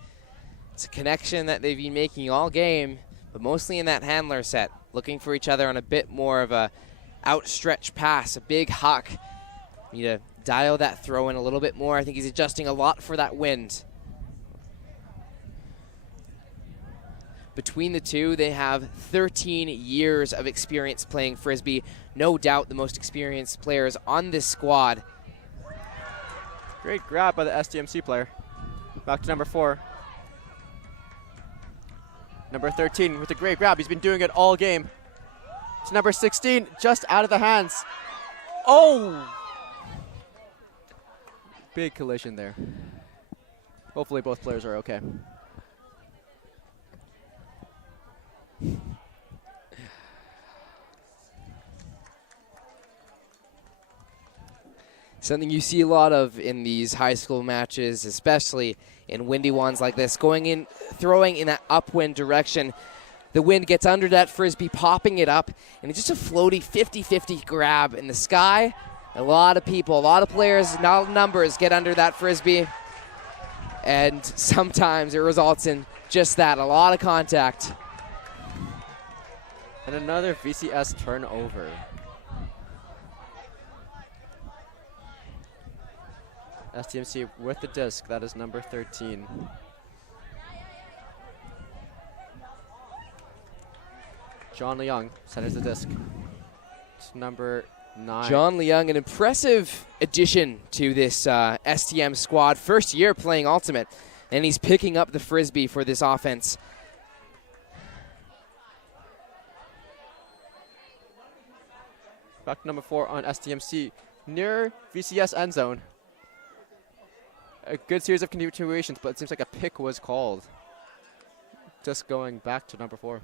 It's a connection that they've been making all game, but mostly in that handler set, looking for each other on a bit more of a outstretched pass, a big huck. Need to dial that throw in a little bit more. I think he's adjusting a lot for that wind. Between the two, they have 13 years of experience playing Frisbee. No doubt the most experienced players on this squad. Great grab by the STMC player. Back to number 4. Number 13 with a great grab. He's been doing it all game. It's number 16, just out of the hands. Oh! Big collision there. Hopefully both players are okay. Something you see a lot of in these high school matches, especially in windy ones like this, going in, throwing in that upwind direction. The wind gets under that Frisbee, popping it up, and it's just a floaty 50-50 grab in the sky. A lot of people, a lot of players, not numbers, get under that Frisbee, and sometimes it results in just that, a lot of contact. And another VCS turnover. STMC with the disc, that is number 13. John Leung centers the disc. It's number 9. John Leung, an impressive addition to this STM squad. First year playing Ultimate, and he's picking up the Frisbee for this offense. Back to number 4 on STMC, near VCS end zone. A good series of continuations, but it seems like a pick was called. Just going back to number 4.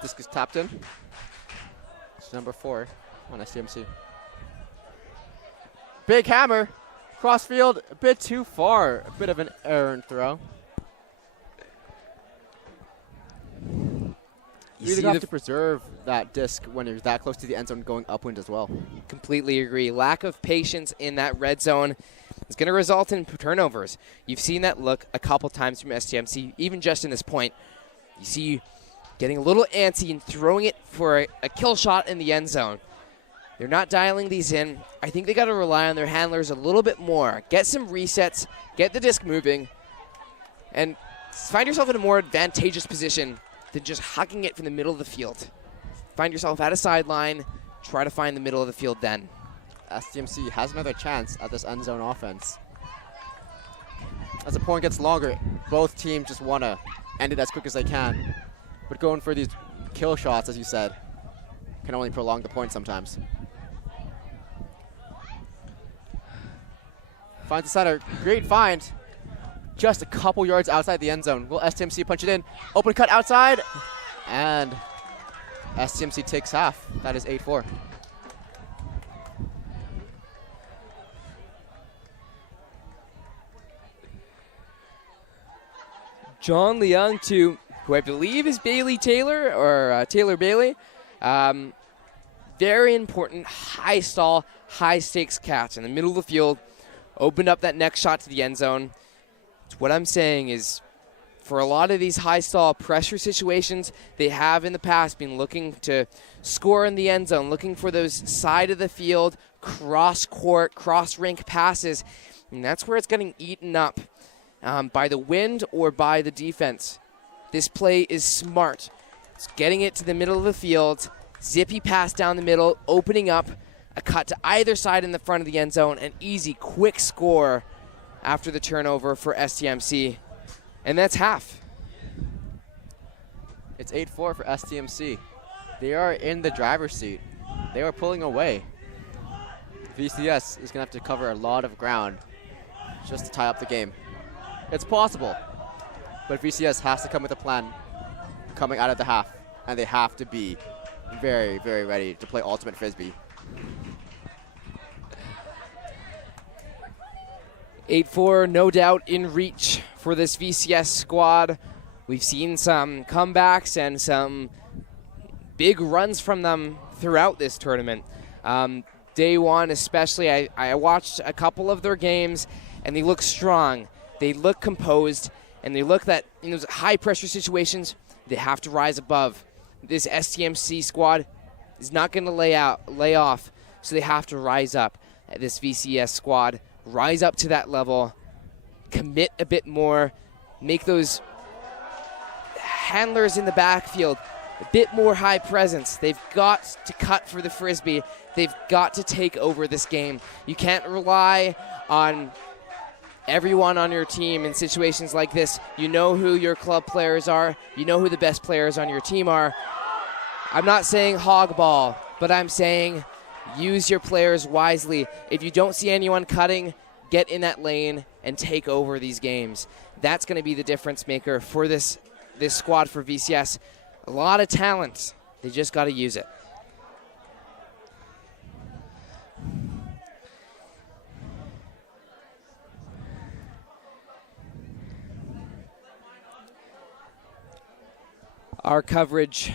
Disc is tapped in. It's number 4 on STMC. Big hammer, crossfield, a bit too far. A bit of an errant throw. You really have to preserve that disc when you're that close to the end zone going upwind as well. Completely agree. Lack of patience in that red zone is going to result in turnovers. You've seen that look a couple times from STMC, even just in this point. You see getting a little antsy and throwing it for a kill shot in the end zone. They're not dialing these in. I think they got to rely on their handlers a little bit more. Get some resets, get the disc moving, and find yourself in a more advantageous position than just hugging it from the middle of the field. Find yourself at a sideline, try to find the middle of the field then. STMC has another chance at this end zone offense. As the point gets longer, both teams just want to end it as quick as they can. But going for these kill shots, as you said, can only prolong the point sometimes. Finds the center. Great find. Just a couple yards outside the end zone. Will STMC punch it in? Open cut outside. And STMC takes half. That is 8-4. John Leung to who I believe is Bailey Taylor or Taylor Bailey. Very important high stall, high stakes catch in the middle of the field. Opened up that next shot to the end zone. What I'm saying is, for a lot of these high stall pressure situations, they have in the past been looking to score in the end zone, looking for those side of the field, cross court, cross rink passes. And that's where it's getting eaten up by the wind or by the defense. This play is smart. It's getting it to the middle of the field, zippy pass down the middle, opening up a cut to either side in the front of the end zone, an easy, quick score after the turnover for STMC. And that's half. It's 8-4 for STMC. They are in the driver's seat. They are pulling away. VCS is going to have to cover a lot of ground just to tie up the game. It's possible, but VCS has to come with a plan coming out of the half, and they have to be very, very ready to play ultimate frisbee. 8-4, no doubt in reach for this VCS squad. We've seen some comebacks and some big runs from them throughout this tournament. Day one especially, I watched a couple of their games, and they look strong. They look composed, and they look that in those high-pressure situations, they have to rise above. This STMC squad is not going to lay off, so they have to rise up. This VCS squad rise up to that level, commit a bit more, make those handlers in the backfield a bit more high presence. They've got to cut for the frisbee. They've got to take over this game. You can't rely on everyone on your team in situations like this. You know who your club players are. You know who the best players on your team are. I'm not saying hog ball, but I'm saying use your players wisely. If you don't see anyone cutting, get in that lane and take over these games. That's going to be the difference maker for this squad for VCS. A lot of talent. They just got to use it. Our coverage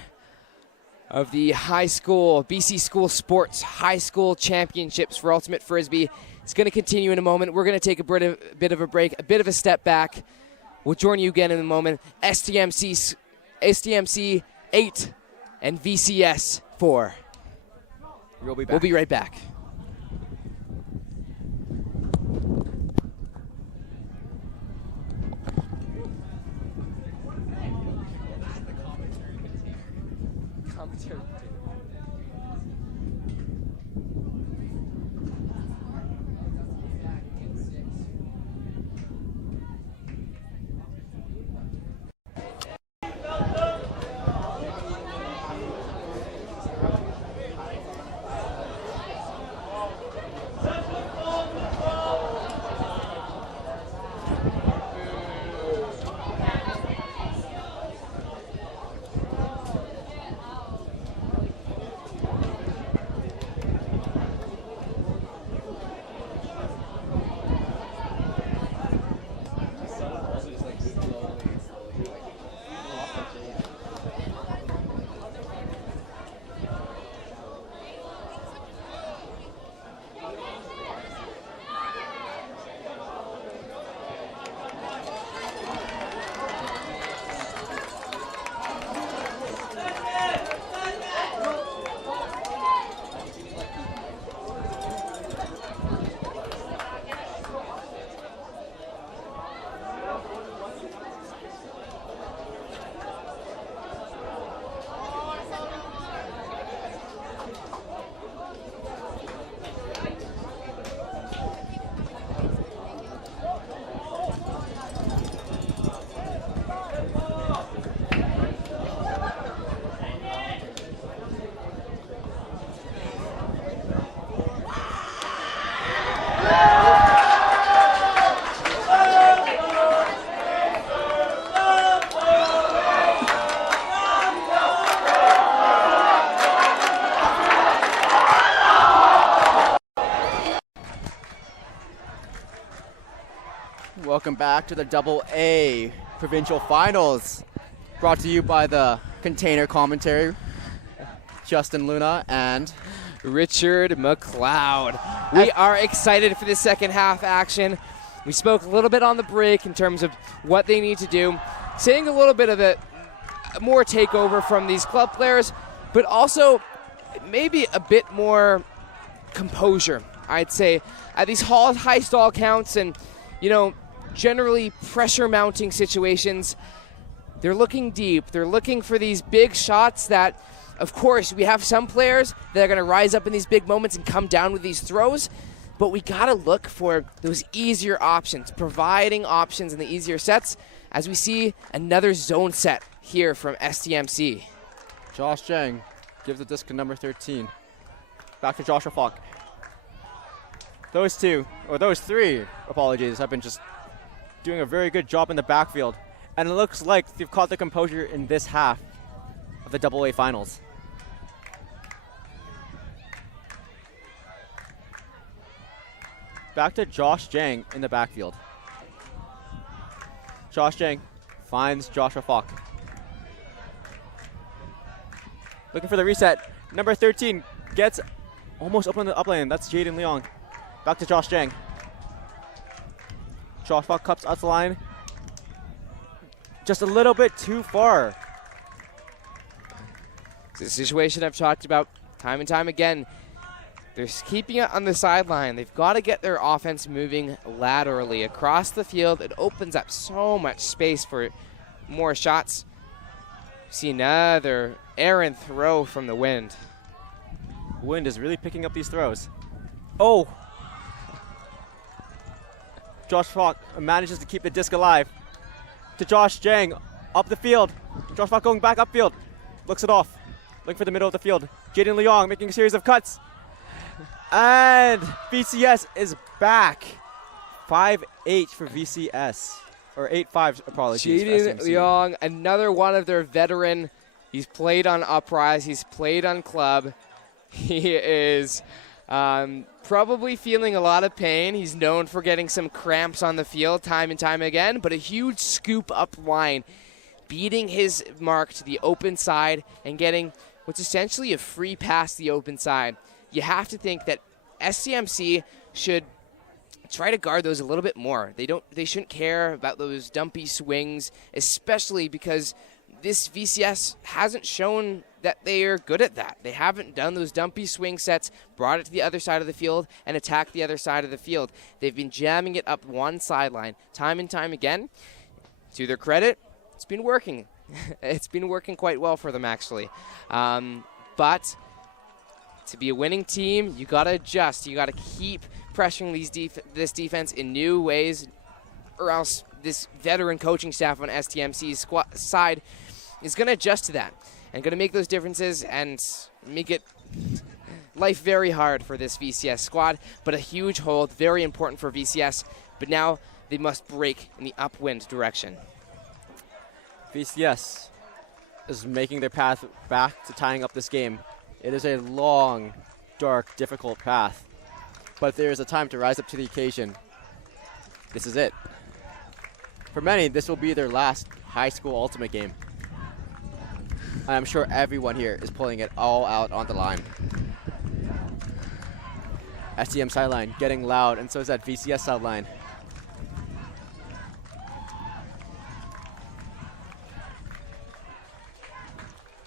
of the high school, BC School Sports High School Championships for Ultimate Frisbee is going to continue in a moment. We're going to take a bit of a break, a bit of a step back. We'll join you again in a moment. STMC 8 and VCS 4. We'll be back. We'll be right back. Welcome back to the Double A Provincial Finals. Brought to you by the Container Commentary, Justin Luna and Richard McLeod. We are excited for the second half action. We spoke a little bit on the break in terms of what they need to do, seeing a little bit of a more takeover from these club players, but also maybe a bit more composure, I'd say, at these high stall counts and, you know, generally pressure mounting situations. They're looking deep. They're looking for these big shots that, of course, we have some players that are going to rise up in these big moments and come down with these throws, but we got to look for those easier options, providing options in the easier sets as we see another zone set here from STMC. Josh Jang gives the disc to number 13. Back to Joshua Falk. Those three, apologies, have been just doing a very good job in the backfield. And it looks like they've caught the composure in this half of the Double A Finals. Back to Josh Jang in the backfield. Josh Jang finds Joshua Falk. Looking for the reset. Number 13 gets almost up on the up lane. That's Jaden Leong. Back to Josh Jang. Josh Falk cups out the line. Just a little bit too far. It's a situation I've talked about time and time again. They're keeping it on the sideline. They've got to get their offense moving laterally across the field. It opens up so much space for more shots. See another errant throw from the Wind. Wind is really picking up these throws. Oh! Josh Falk manages to keep the disc alive. To Josh Jang, up the field. Josh Falk going back upfield. Looks it off. Looking for the middle of the field. Jaden Leong making a series of cuts. And BCS is back. 5-8 for VCS. Or 8-5, apologies. Jaden Leong, another one of their veteran. He's played on Uprise. He's played on Club. He is probably feeling a lot of pain. He's known for getting some cramps on the field time and time again, but a huge scoop up line, beating his mark to the open side and getting what's essentially a free pass to the open side. You have to think that STMC should try to guard those a little bit more. They shouldn't care about those dumpy swings, especially because this VCS hasn't shown that they are good at that. They haven't done those dumpy swing sets, brought it to the other side of the field, and attacked the other side of the field. They've been jamming it up one sideline time and time again. To their credit, it's been working. It's been working quite well for them, actually. But to be a winning team, you got to adjust. You got to keep pressuring this defense in new ways, or else this veteran coaching staff on STMC's side is going to adjust to that and going to make those differences and make it life very hard for this VCS squad. But a huge hold, very important for VCS. But now they must break in the upwind direction. VCS is making their path back to tying up this game. It is a long, dark, difficult path. But there is a time to rise up to the occasion. This is it. For many, this will be their last high school ultimate game. I'm sure everyone here is pulling it all out on the line. STM sideline getting loud, and so is that VCS sideline.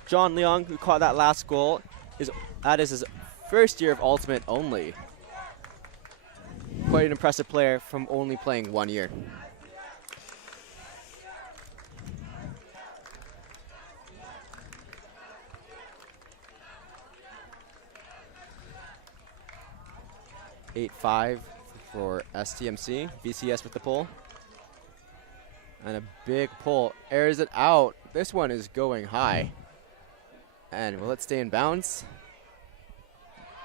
John Leong, who caught that last goal, that is his first year of ultimate only. Quite an impressive player from only playing 1 year. (8-5) for STMC. VCS with the pull. And a big pull. Airs it out. This one is going high. And will it stay in bounds?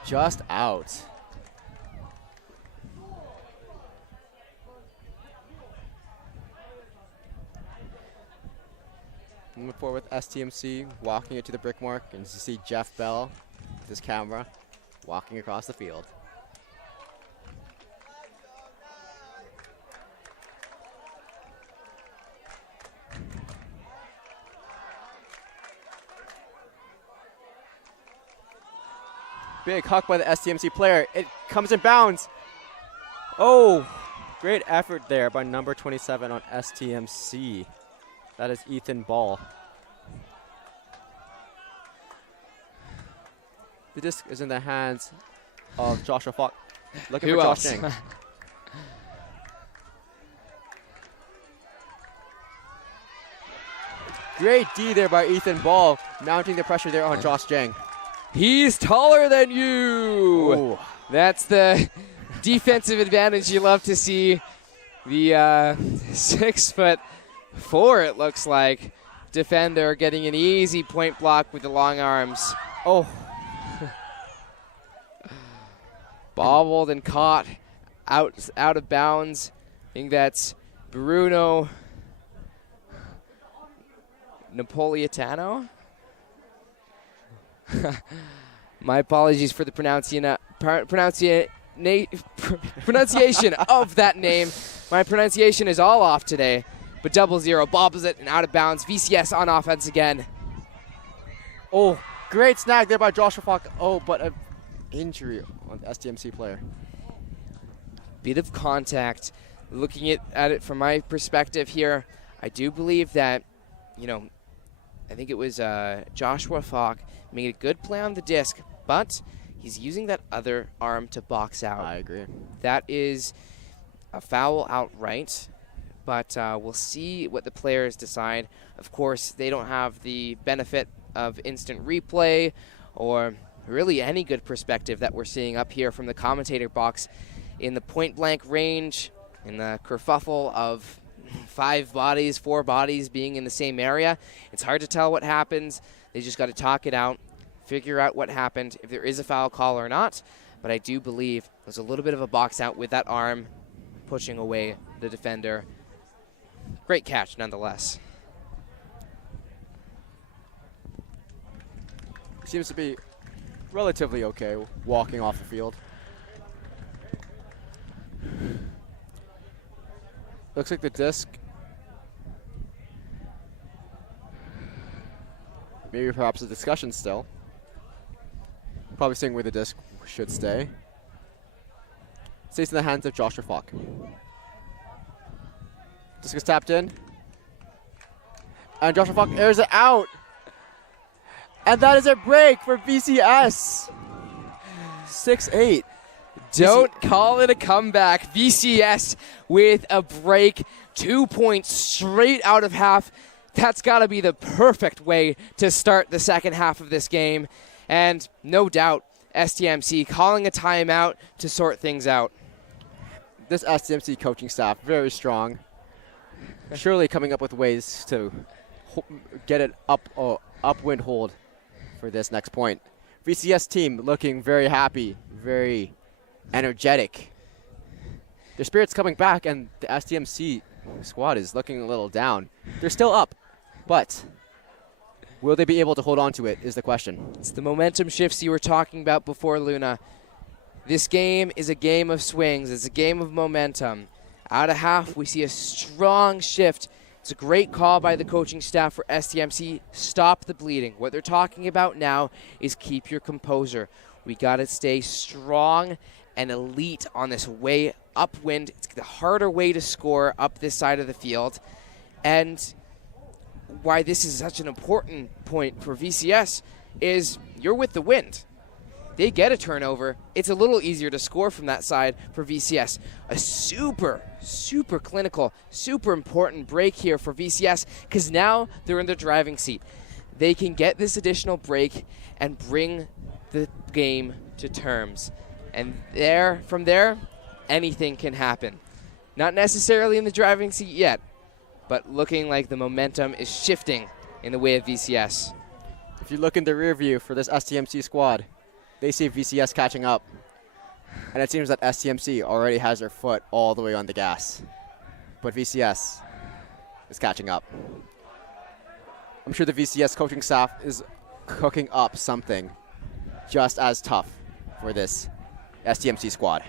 Just out. Moving forward with STMC, walking it to the brick mark, and you see Jeff Bell with his camera walking across the field. big huck by the STMC player. It comes in bounds. Oh, great effort there by number 27 on STMC. That is Ethan Ball. The disc is in the hands of Joshua Falk. Looking Who for else? Josh Jang. Great D there by Ethan Ball, mounting the pressure there on Josh Jang. He's taller than you. Ooh. That's the defensive advantage you love to see. The 6'4", it looks like, defender getting an easy point block with the long arms. Oh, Bobbled and caught out of bounds. I think that's Bruno Napolitano. My apologies for the pronunciation of that name. My pronunciation is all off today. But 0-0 bobbles it and out of bounds. VCS on offense again. oh, great snag there by Joshua Falk. Oh, but an injury on the STMC player. Bit of contact. Looking at it from my perspective here, I do believe that, I think it was Joshua Falk made a good play on the disc, but he's using that other arm to box out. I agree. That is a foul outright, but we'll see what the players decide. Of course, they don't have the benefit of instant replay or really any good perspective that we're seeing up here from the commentator box in the point-blank range, in the kerfuffle of 4 bodies being in the same area. It's hard to tell what happens. They just got to talk it out, figure out what happened, if there is a foul call or not. But I do believe there's a little bit of a box out with that arm pushing away the defender. Great catch nonetheless. Seems to be relatively okay walking off the field. Looks like the disc, maybe perhaps a discussion still. Probably seeing where the disc should stay. Stays in the hands of Joshua Falk. Disc is tapped in. And Joshua Falk airs it out. And that is a break for BCS. 6-8. Don't call it a comeback. VCS with a break. 2 points straight out of half. That's got to be the perfect way to start the second half of this game. And no doubt, STMC calling a timeout to sort things out. This STMC coaching staff, very strong. Surely coming up with ways to get it upwind hold for this next point. VCS team looking very happy, very energetic. Their spirit's coming back, and the STMC squad is looking a little down. They're still up, but will they be able to hold on to it is the question. It's the momentum shifts you were talking about before, Luna. This game is a game of swings. It's a game of momentum. Out of half, we see a strong shift. It's a great call by the coaching staff for STMC. Stop the bleeding. What they're talking about now is keep your composure. We got to stay strong and elite on this way upwind. It's the harder way to score up this side of the field. And why this is such an important point for VCS is you're with the wind. They get a turnover. It's a little easier to score from that side for VCS. A super clinical, super important break here for VCS because now they're in the driving seat. They can get this additional break and bring the game to terms. And from there, anything can happen. Not necessarily in the driving seat yet, but looking like the momentum is shifting in the way of VCS. If you look in the rear view for this STMC squad, they see VCS catching up. And it seems that STMC already has their foot all the way on the gas. But VCS is catching up. I'm sure the VCS coaching staff is cooking up something just as tough for this STMC squad.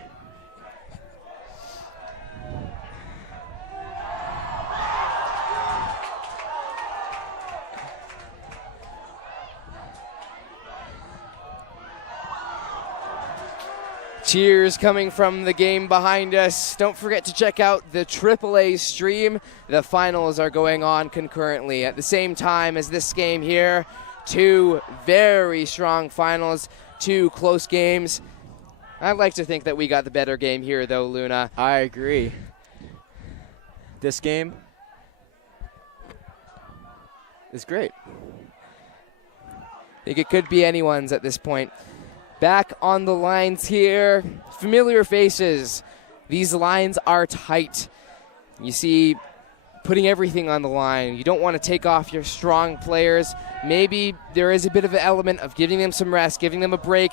Cheers coming from the game behind us. Don't forget to check out the AAA stream. The finals are going on concurrently at the same time as this game here. Two very strong finals, two close games. I'd like to think that we got the better game here, though, Luna. I agree. This game is great. I think it could be anyone's at this point. Back on the lines here. Familiar faces. These lines are tight. You see, putting everything on the line. You don't want to take off your strong players. Maybe there is a bit of an element of giving them some rest, giving them a break,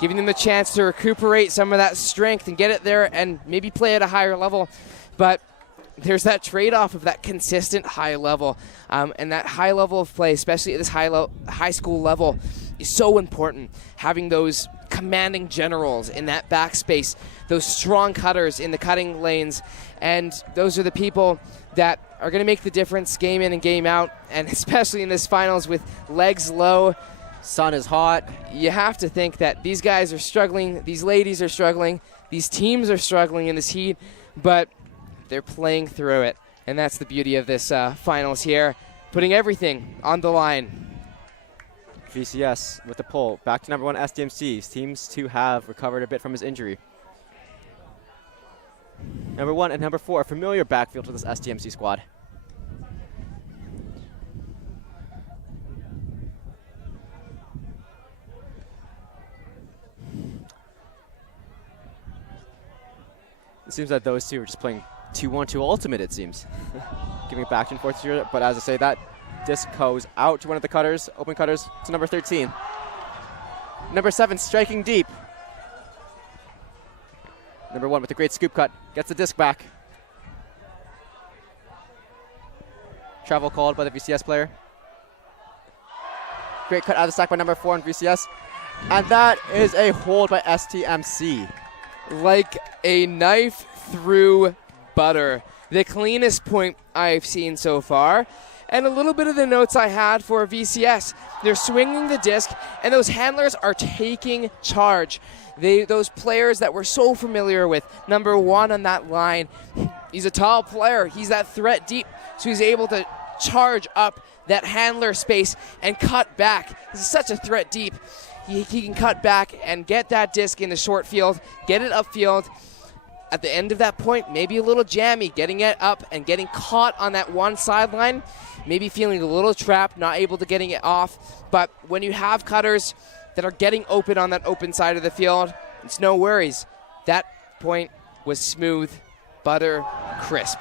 giving them a chance to recuperate some of that strength and get it there and maybe play at a higher level. But there's that trade-off of that consistent high level. And that high level of play, especially at this high school level, is so important. Having those commanding generals in that backspace, those strong cutters in the cutting lanes, and those are the people that are going to make the difference game in and game out, and especially in this finals with legs low. Sun is hot. You have to think that these guys are struggling, these ladies are struggling, these teams are struggling in this heat, but they're playing through it, and that's the beauty of this finals here, putting everything on the line. VCS with the pull. Back to number 1 STMC. Seems to have recovered a bit from his injury. Number 1 and number 4, a familiar backfield for this STMC squad. It seems that those two are just playing 2-1-2 ultimate, it seems. Giving it back and forth here, but as I say, that disc goes out to one of the cutters, open cutters, to number 13. Number 7 striking deep. Number 1 with a great scoop cut, gets the disc back. Travel called by the VCS player. Great cut out of the stack by number 4 on VCS. And that is a hold by STMC. Like a knife through butter. The cleanest point I've seen so far. And a little bit of the notes I had for VCS. They're swinging the disc, and those handlers are taking charge. Those players that we're so familiar with, number 1 on that line, he's a tall player. He's that threat deep, so he's able to charge up that handler space and cut back. He's such a threat deep. He can cut back and get that disc in the short field, get it upfield. At the end of that point, maybe a little jammy, getting it up and getting caught on that one sideline, maybe feeling a little trapped, not able to getting it off. But when you have cutters that are getting open on that open side of the field, it's no worries. That point was smooth, butter, crisp.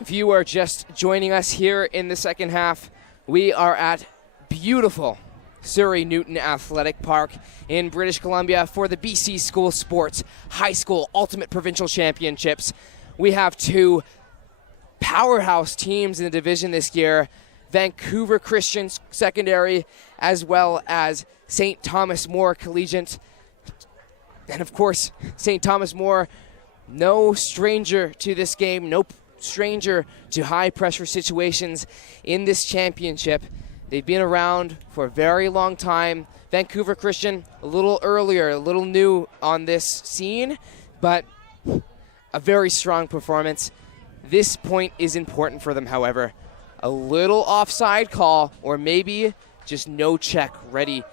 If you are just joining us here in the second half, we are at beautiful Surrey Newton Athletic Park in British Columbia for the BC School Sports High School Ultimate Provincial Championships. We have two powerhouse teams in the division this year, Vancouver Christian Secondary as well as St. Thomas More Collegiate. And of course, St. Thomas More, no stranger to this game, no stranger to high pressure situations in this championship. They've been around for a very long time. Vancouver Christian a little earlier, a little new on this scene, but a very strong performance. This point is important for them, however. A little offside call or maybe just no check ready.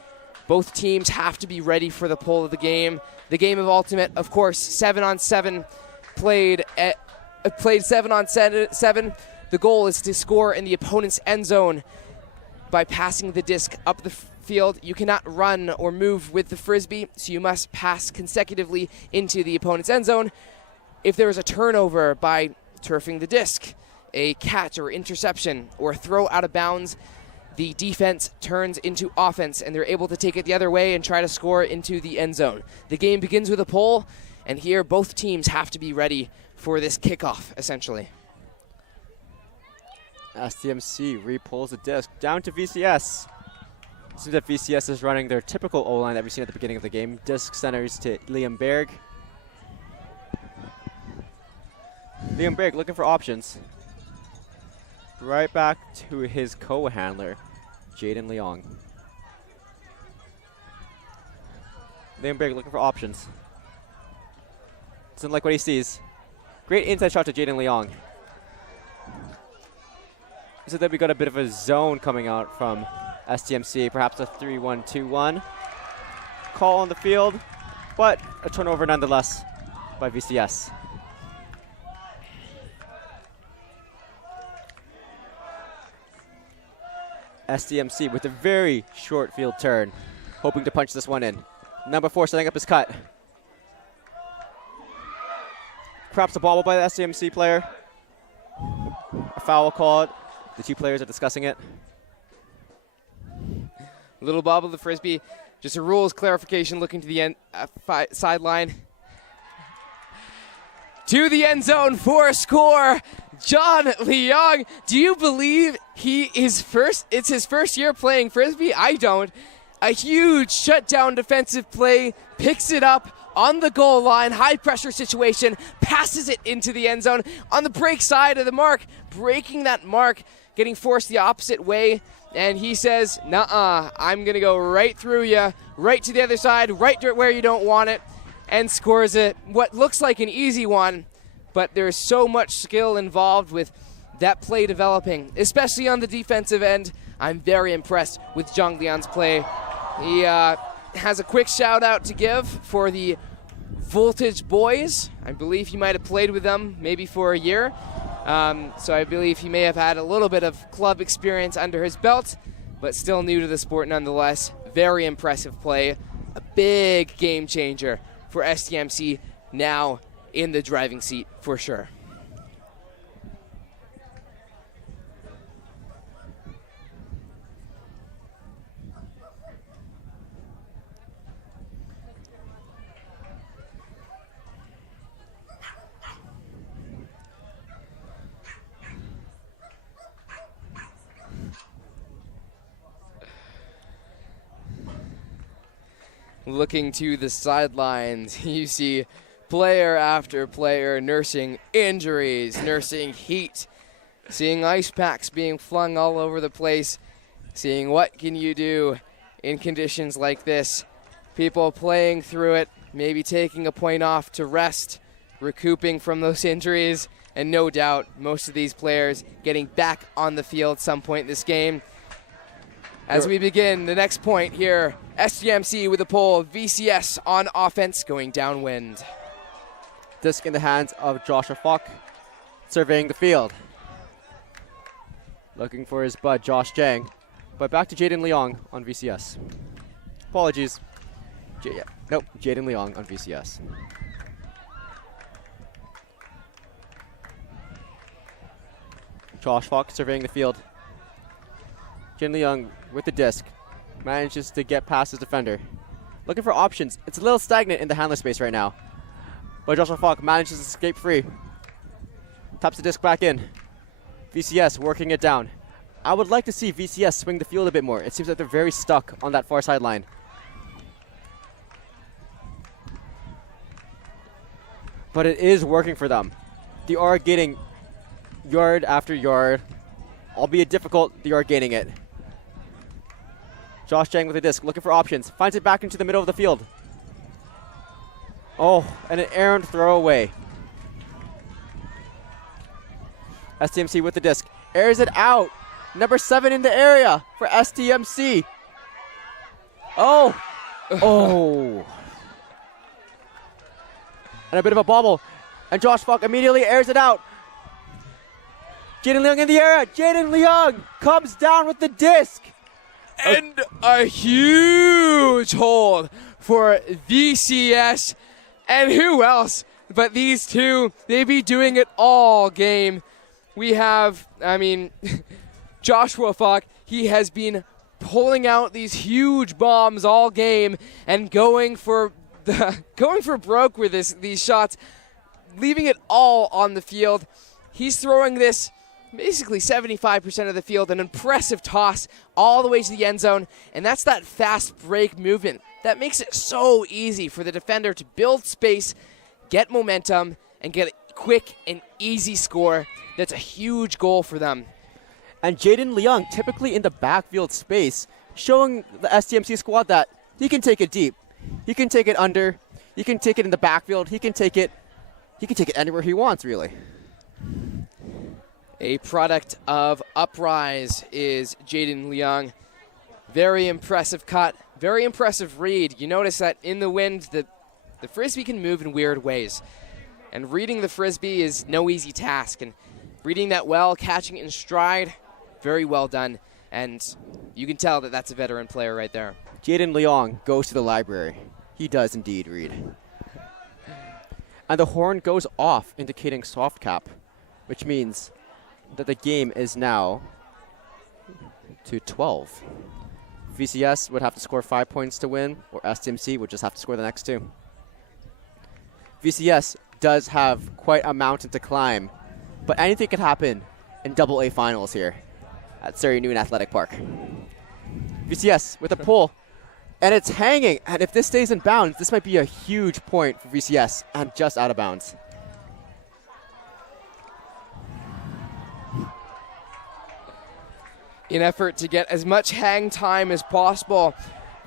Both teams have to be ready for the pull of the game. The game of ultimate, of course, 7-on-7 played 7-on-7. The goal is to score in the opponent's end zone by passing the disc up the field. You cannot run or move with the frisbee, so you must pass consecutively into the opponent's end zone. If there is a turnover by turfing the disc, a catch or interception or throw out of bounds, the defense turns into offense and they're able to take it the other way and try to score into the end zone. The game begins with a pull, and here both teams have to be ready for this kickoff, essentially. STMC repulls the disc down to VCS. Seems that VCS is running their typical O-line that we've seen at the beginning of the game. Disc centers to Liam Berg. Liam Berg looking for options. Right back to his co-handler, Jaden Leong. Liam Berg looking for options. Doesn't like what he sees. Great inside shot to Jaden Leong. So that we got a bit of a zone coming out from STMC, perhaps a 3-1-2-1 call on the field, but a turnover nonetheless by VCS. STMC with a very short field turn, hoping to punch this one in. Number 4 setting up his cut. Perhaps a bobble by the STMC player. A foul called. The two players are discussing it. Little bobble of the Frisbee. Just a rules clarification looking to the end sideline. To the end zone for a score. John Leong, do you believe it's his first year playing Frisbee? I don't. A huge shutdown defensive play, picks it up on the goal line, high pressure situation, passes it into the end zone on the break side of the mark, breaking that mark, getting forced the opposite way, and he says, nuh-uh, I'm going to go right through you, right to the other side, right where you don't want it, and scores it. What looks like an easy one, but there's so much skill involved with that play developing, especially on the defensive end. I'm very impressed with John Leong's play. He has a quick shout out to give for the Voltage boys. I believe he might have played with them maybe for a year. So I believe he may have had a little bit of club experience under his belt, but still new to the sport nonetheless. Very impressive play. A big game changer for STMC, now in the driving seat for sure. Looking to the sidelines, you see player after player nursing injuries, nursing heat, seeing ice packs being flung all over the place, seeing what can you do in conditions like this. People playing through it, maybe taking a point off to rest, recouping from those injuries, and no doubt most of these players getting back on the field some point in this game. As we begin the next point here, STMC with a pole, VCS on offense going downwind. Disc in the hands of Joshua Falk, surveying the field. Looking for his bud, Josh Jang. But back to Jaden Leong on VCS. Apologies. Nope, Jaden Leong on VCS. Josh Falk surveying the field. Jaden Leong with the disc. Manages to get past his defender. Looking for options. It's a little stagnant in the handler space right now. But Joshua Falk manages to escape free. Taps the disc back in. VCS working it down. I would like to see VCS swing the field a bit more. It seems that they're very stuck on that far sideline. But it is working for them. They are getting yard after yard. Albeit difficult, they are gaining it. Josh Jang with the disc, looking for options. Finds it back into the middle of the field. Oh, and an errant throwaway. STMC with the disc. Airs it out. Number 7 in the area for STMC. Oh. Oh. And a bit of a bobble. And Josh Falk immediately airs it out. Jaden Leong in the area. Jaden Leong comes down with the disc. And a huge hold for VCS. And who else but these two? They be doing it all game. We have, Joshua Falk, he has been pulling out these huge bombs all game and going for broke with these shots, leaving it all on the field. He's throwing this basically 75% of the field, an impressive toss all the way to the end zone, and that's that fast break movement that makes it so easy for the defender to build space, get momentum, and get a quick and easy score. That's a huge goal for them. And Jaden Leung, typically in the backfield space, showing the STMC squad that he can take it deep. He can take it under. He can take it in the backfield. He can take it anywhere he wants, really. A product of Uprise is Jaden Leung. Very impressive cut, very impressive read. You notice that in the wind, the Frisbee can move in weird ways. And reading the Frisbee is no easy task. And reading that well, catching it in stride, very well done. And you can tell that that's a veteran player right there. Jaden Leung goes to the library. He does indeed read. And the horn goes off, indicating soft cap, which means that the game is now to 12. VCS would have to score 5 points to win, or STMC would just have to score the next 2. VCS does have quite a mountain to climb, but anything could happen in AA finals here at Surrey Newton Athletic Park. VCS with a pull, and it's hanging, and if this stays in bounds, this might be a huge point for VCS, and just out of bounds. In effort to get as much hang time as possible,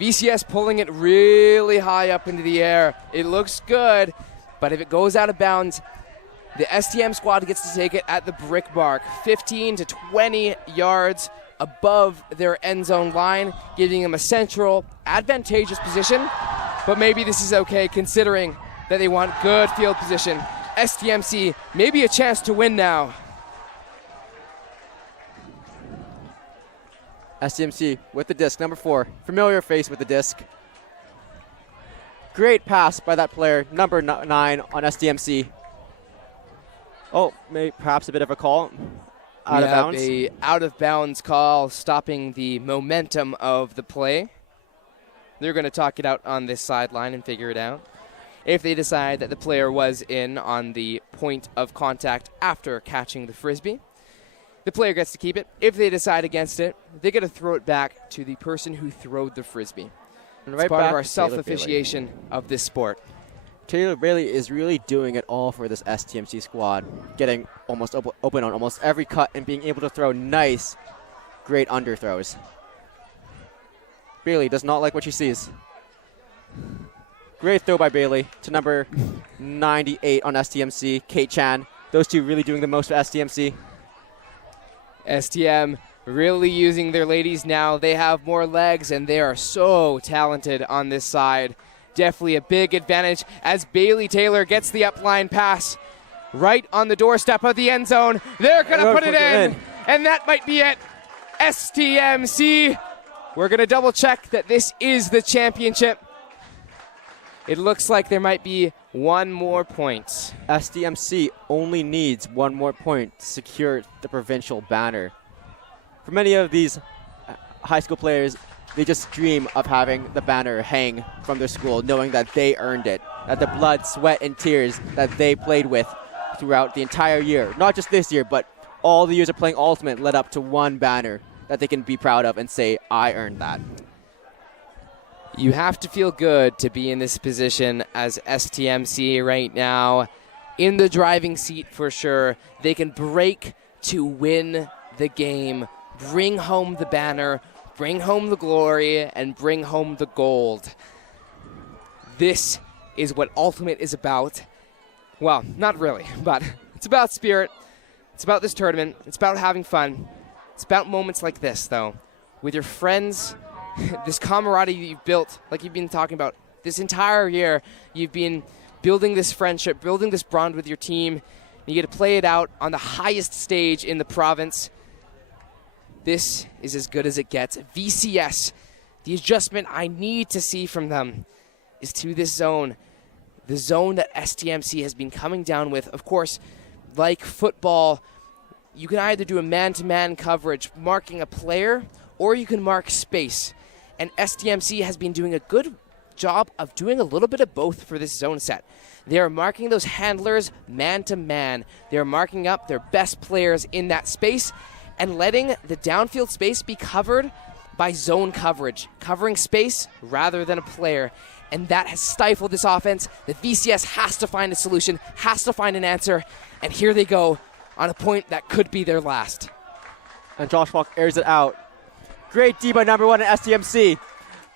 VCS pulling it really high up into the air. It looks good, but if it goes out of bounds, the STM squad gets to take it at the brick mark, 15 to 20 yards above their end zone line, giving them a central, advantageous position, but maybe this is okay considering that they want good field position. STMC, maybe a chance to win now. STMC with the disc, number 4. Familiar face with the disc. Great pass by that player, number 9 on STMC. Oh, maybe perhaps a bit of a call. Out of bounds. A out of bounds call stopping the momentum of the play. They're going to talk it out on this sideline and figure it out. If they decide that the player was in on the point of contact after catching the Frisbee, the player gets to keep it. If they decide against it, they get to throw it back to the person who throwed the Frisbee. And it's part of our self-officiation of this sport. Taylor Bailey is really doing it all for this STMC squad, getting almost open on almost every cut and being able to throw nice, great underthrows. Bailey does not like what she sees. Great throw by Bailey to number 98 on STMC, Kate Chan. Those two really doing the most for STMC. STM really using their ladies now. They have more legs, and they are so talented on this side. Definitely a big advantage as Bailey Taylor gets the upline pass right on the doorstep of the end zone. They're going to put it in, and that might be it. STMC, we're going to double check that this is the championship. It looks like there might be one more point. STMC only needs one more point to secure the provincial banner. For many of these high school players, they just dream of having the banner hang from their school, knowing that they earned it, that the blood, sweat, and tears that they played with throughout the entire year, not just this year, but all the years of playing Ultimate led up to one banner that they can be proud of and say, I earned that. You have to feel good to be in this position as STMC right now. In the driving seat for sure. They can break to win the game, bring home the banner, bring home the glory, and bring home the gold. This is what Ultimate is about. Well, not really, but it's about spirit. It's about this tournament. It's about having fun. It's about moments like this, though, with your friends, this camaraderie you've built, like you've been talking about, this entire year. You've been building this friendship, building this bond with your team. You get to play it out on the highest stage in the province. This is as good as it gets. VCS, the adjustment I need to see from them is to this zone. The zone that STMC has been coming down with. Of course, like football, you can either do a man-to-man coverage marking a player, or you can mark space. And STMC has been doing a good job of doing a little bit of both for this zone set. They are marking those handlers man to man. They are marking up their best players in that space and letting the downfield space be covered by zone coverage, covering space rather than a player. And that has stifled this offense. The VCS has to find a solution, has to find an answer, and here they go on a point that could be their last. And Josh Falk airs it out. Great D by number 1 in STMC,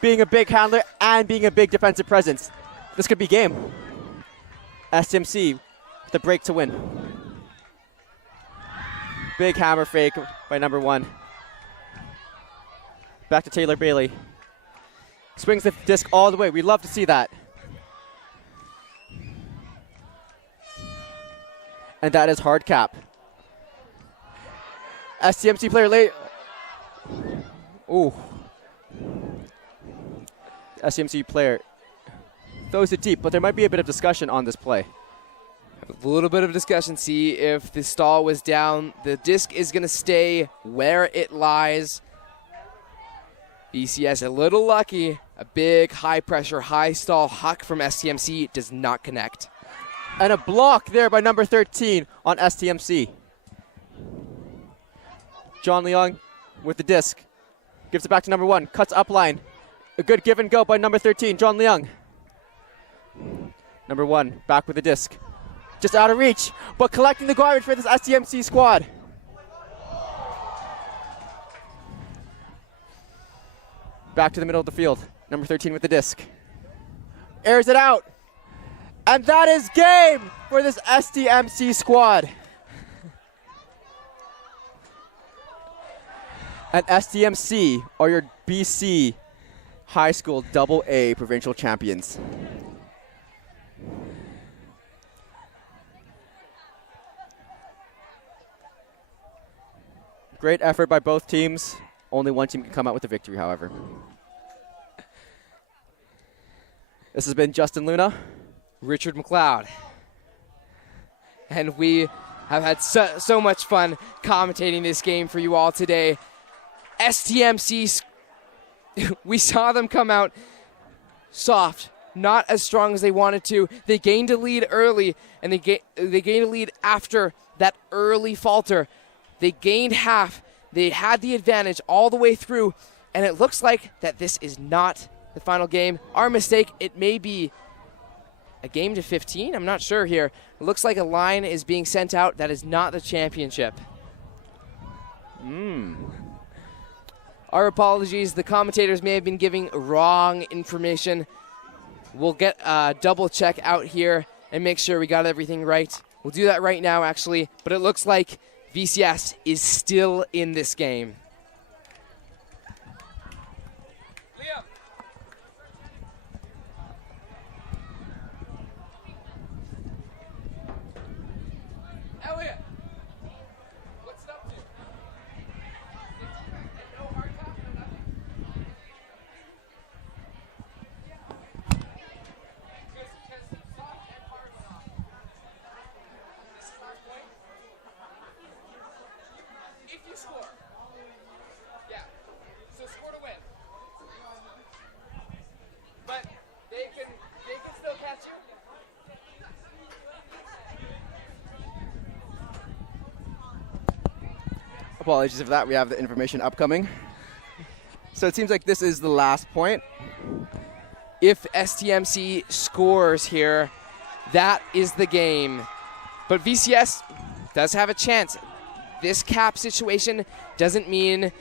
being a big handler and being a big defensive presence. This could be game. STMC, the break to win. Big hammer fake by number 1. Back to Taylor Bailey. Swings the disc all the way. We love to see that. And that is hard cap. STMC player late. Ooh. STMC player throws it deep, but there might be a bit of discussion on this play. A little bit of discussion. See if the stall was down. The disc is going to stay where it lies. BCS a little lucky. A big, high-pressure, high-stall huck from STMC does not connect. And a block there by number 13 on STMC. John Leong with the disc. Gives it back to number 1. Cuts up line. A good give and go by number 13, John Leong. Number 1 back with the disc. Just out of reach, but collecting the garbage for this STMC squad. Back to the middle of the field. Number 13 with the disc. Airs it out. And that is game for this STMC squad. And STMC are your BC High School AA provincial champions. Great effort by both teams. Only one team can come out with the victory, however. This has been Justin Luna, Richard McLeod. And we have had so much fun commentating this game for you all today. STMC, we saw them come out soft, not as strong as they wanted to. They gained a lead early, and they gained a lead after that early falter. They gained half. They had the advantage all the way through, and it looks like that this is not the final game. Our mistake, it may be a game to 15. I'm not sure here. It looks like a line is being sent out that is not the championship. Our apologies. The commentators may have been giving wrong information. We'll get a double check out here and make sure we got everything right. We'll do that right now, actually. But it looks like VCS is still in this game. Liam. Elliot. What's it up to? No hard top, no nothing? Because soft and hard went off. This is our point. If you score, yeah, so score to win. But they can still catch you. Apologies for that. We have the information upcoming. So it seems like this is the last point. If STMC scores here, that is the game. But VCS does have a chance. This cap situation doesn't mean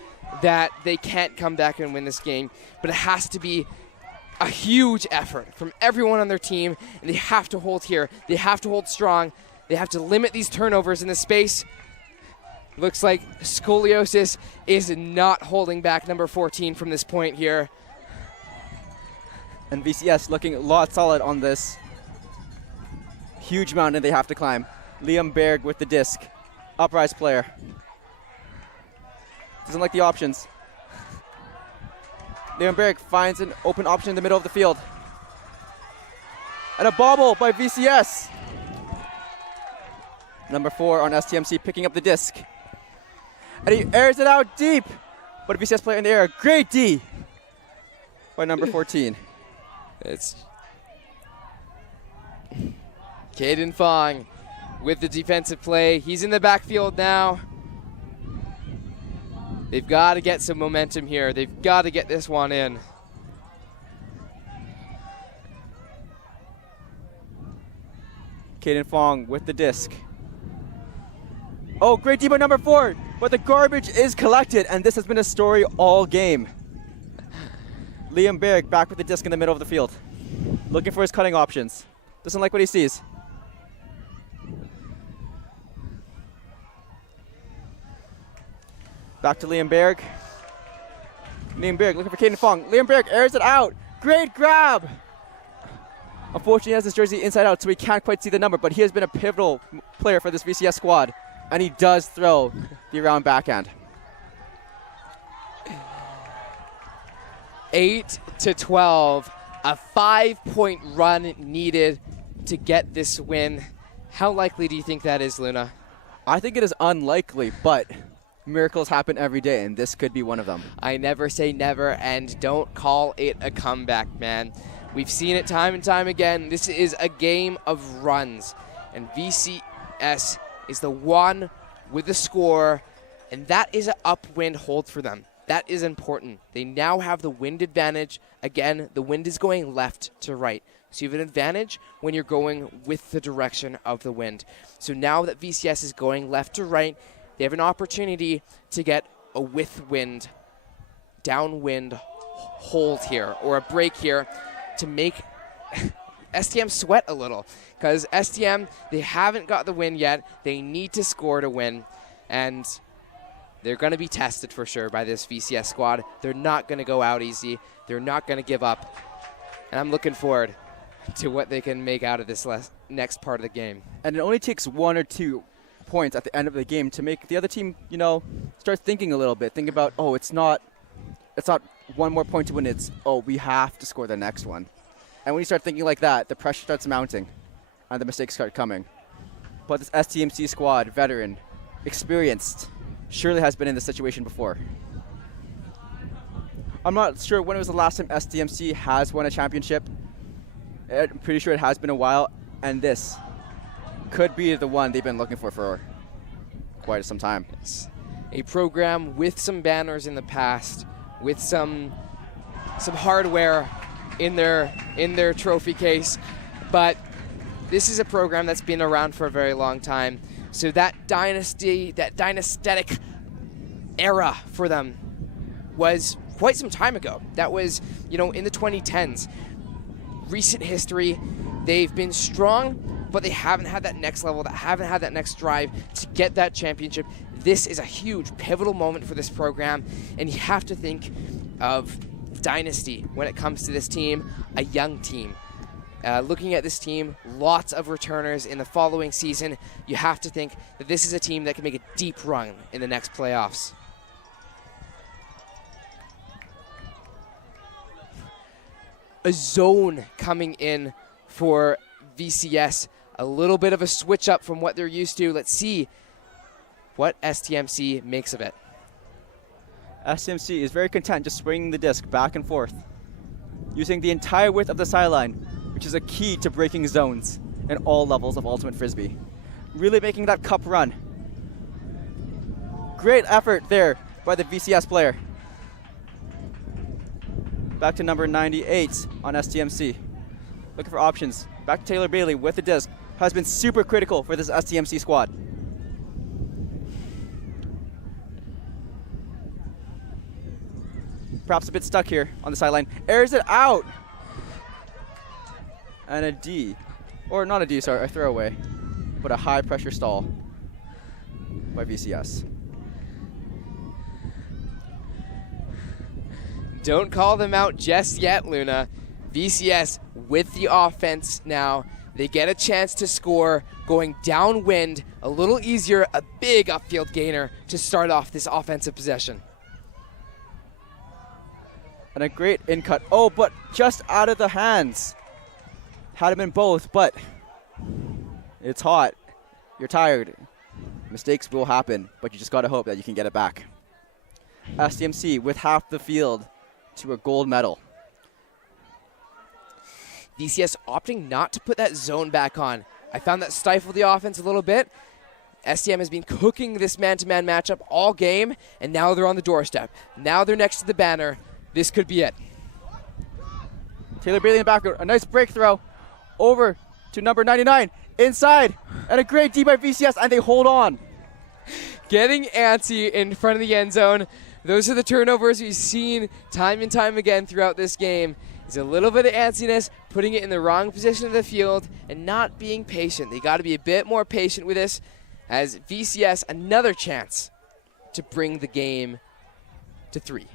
that they can't come back and win this game, but it has to be a huge effort from everyone on their team, and they have to hold here. They have to hold strong. They have to limit these turnovers in the space. Looks like Scoliosis is not holding back number 14 from this point here. And VCS looking a lot solid on this huge mountain they have to climb. Liam Berg with the disc. Uprise player. Doesn't like the options. Liam Berg finds an open option in the middle of the field. And a bobble by VCS. Number 4 on STMC picking up the disc. And he airs it out deep. But a VCS player in the air. Great D by number 14. It's Caden Fong with the defensive play. He's in the backfield now. They've got to get some momentum here. They've got to get this one in. Caden Fong with the disc. Oh, great D by number 4, but the garbage is collected, and this has been a story all game. Liam Berg back with the disc in the middle of the field, looking for his cutting options. Doesn't like what he sees. Back to Liam Berg. Liam Berg looking for Caden Fong. Liam Berg airs it out. Great grab. Unfortunately, he has his jersey inside out, so he can't quite see the number, but he has been a pivotal player for this VCS squad, and he does throw the around backhand. 8-12, a 5-point run needed to get this win. How likely do you think that is, Luna? I think it is unlikely, but miracles happen every day, and this could be one of them. I never say never, and don't call it a comeback, man. We've seen it time and time again. This is a game of runs, and VCS is the one with the score, and that is an upwind hold for them. That is important. They now have the wind advantage. Again, the wind is going left to right. So you have an advantage when you're going with the direction of the wind. So now that VCS is going left to right, they have an opportunity to get a with wind, downwind hold here, or a break here to make STM sweat a little. Because STM, they haven't got the win yet. They need to score to win. And they're going to be tested for sure by this VCS squad. They're not going to go out easy. They're not going to give up. And I'm looking forward to what they can make out of this next part of the game. And it only takes 1 or 2 points at the end of the game to make the other team, start thinking a little bit. Think about, it's not one more point to win. It's, we have to score the next one. And when you start thinking like that, the pressure starts mounting and the mistakes start coming. But this STMC squad, veteran, experienced, surely has been in this situation before. I'm not sure when it was the last time STMC has won a championship. I'm pretty sure it has been a while, and this could be the one they've been looking for quite some time. It's a program with some banners in the past, with some hardware in their trophy case, but this is a program that's been around for a very long time. So that dynasty, that dynastic era for them was quite some time ago. That was, in the 2010s. Recent history, they've been strong, but they haven't had that next level, that haven't had that next drive to get that championship. This is a huge, pivotal moment for this program, and you have to think of dynasty when it comes to this team, a young team. Looking at this team, lots of returners in the following season, you have to think that this is a team that can make a deep run in the next playoffs. A zone coming in for VCS, a little bit of a switch up from what they're used to. Let's see what STMC makes of it. STMC is very content just swinging the disc back and forth, using the entire width of the sideline, which is a key to breaking zones in all levels of Ultimate Frisbee. Really making that cup run. Great effort there by the VCS player. Back to number 98 on STMC. Looking for options. Back to Taylor Bailey with the disc. Has been super critical for this STMC squad. Perhaps a bit stuck here on the sideline. Airs it out. And a D. Or not a D, sorry, a throwaway. But a high pressure stall by VCS. Don't call them out just yet, Luna. VCS with the offense now. They get a chance to score, going downwind, a little easier, a big upfield gainer to start off this offensive possession. And a great in cut. But just out of the hands. Had him in both, but it's hot. You're tired. Mistakes will happen, but you just got to hope that you can get it back. STMC with half the field to a gold medal. BCS opting not to put that zone back on. I found that stifled the offense a little bit. STM has been cooking this man-to-man matchup all game, and now they're on the doorstep. Now they're next to the banner. This could be it. Taylor Bailey in the background. A nice break throw over to number 99. Inside. And a great D by VCS, and they hold on. Getting antsy in front of the end zone. Those are the turnovers we've seen time and time again throughout this game. It's a little bit of antsiness, putting it in the wrong position of the field, and not being patient. They got to be a bit more patient with this, as VCS another chance to bring the game to 3.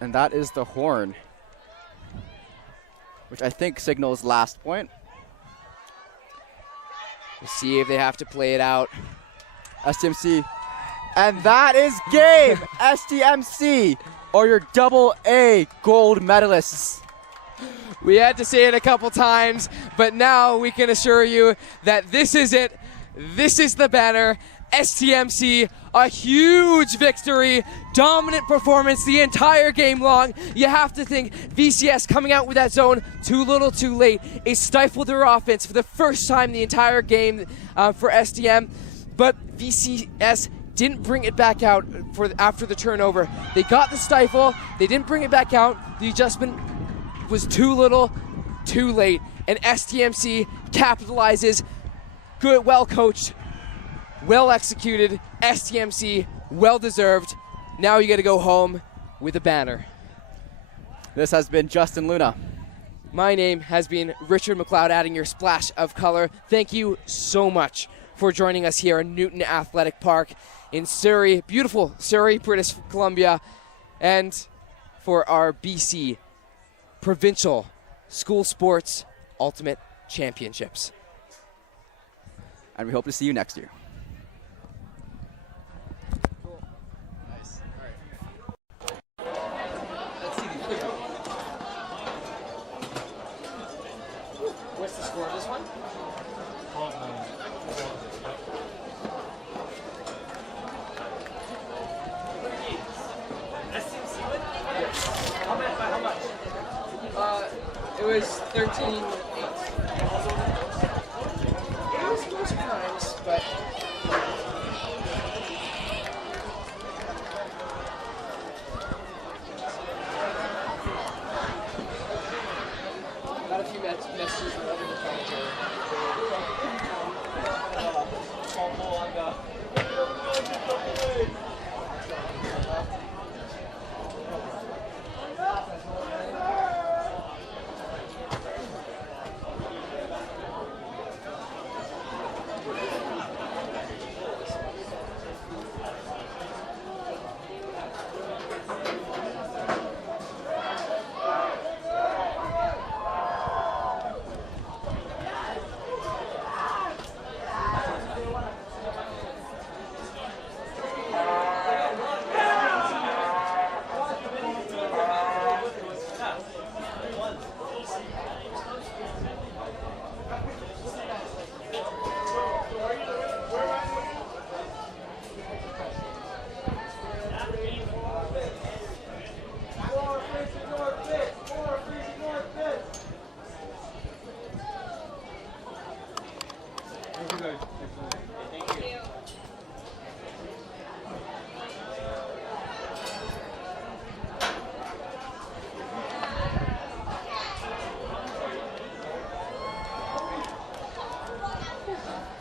And that is the horn, which I think signals last point. We'll see if they have to play it out. STMC. And that is game. STMC are your AA gold medalists. We had to say it a couple times, but now we can assure you that this is it. This is the banner. STMC, a huge victory, dominant performance the entire game long. You have to think VCS coming out with that zone too little too late. It stifled their offense for the first time the entire game for STM, but VCS didn't bring it back out after the turnover. They got the stifle, they didn't bring it back out. The adjustment was too little, too late, and STMC capitalizes. Good, well coached, well executed. STMC, well deserved. Now you got to go home with a banner. This has been Justin Luna. My name has been Richard McLeod, adding your splash of color. Thank you so much for joining us here in Newton Athletic Park in Surrey, beautiful Surrey, British Columbia, and for our BC Provincial School Sports Ultimate Championships. And we hope to see you next year. What's the score of this one? It was 13-8. It was close times, but got a few messages from other commentary. Thank you guys.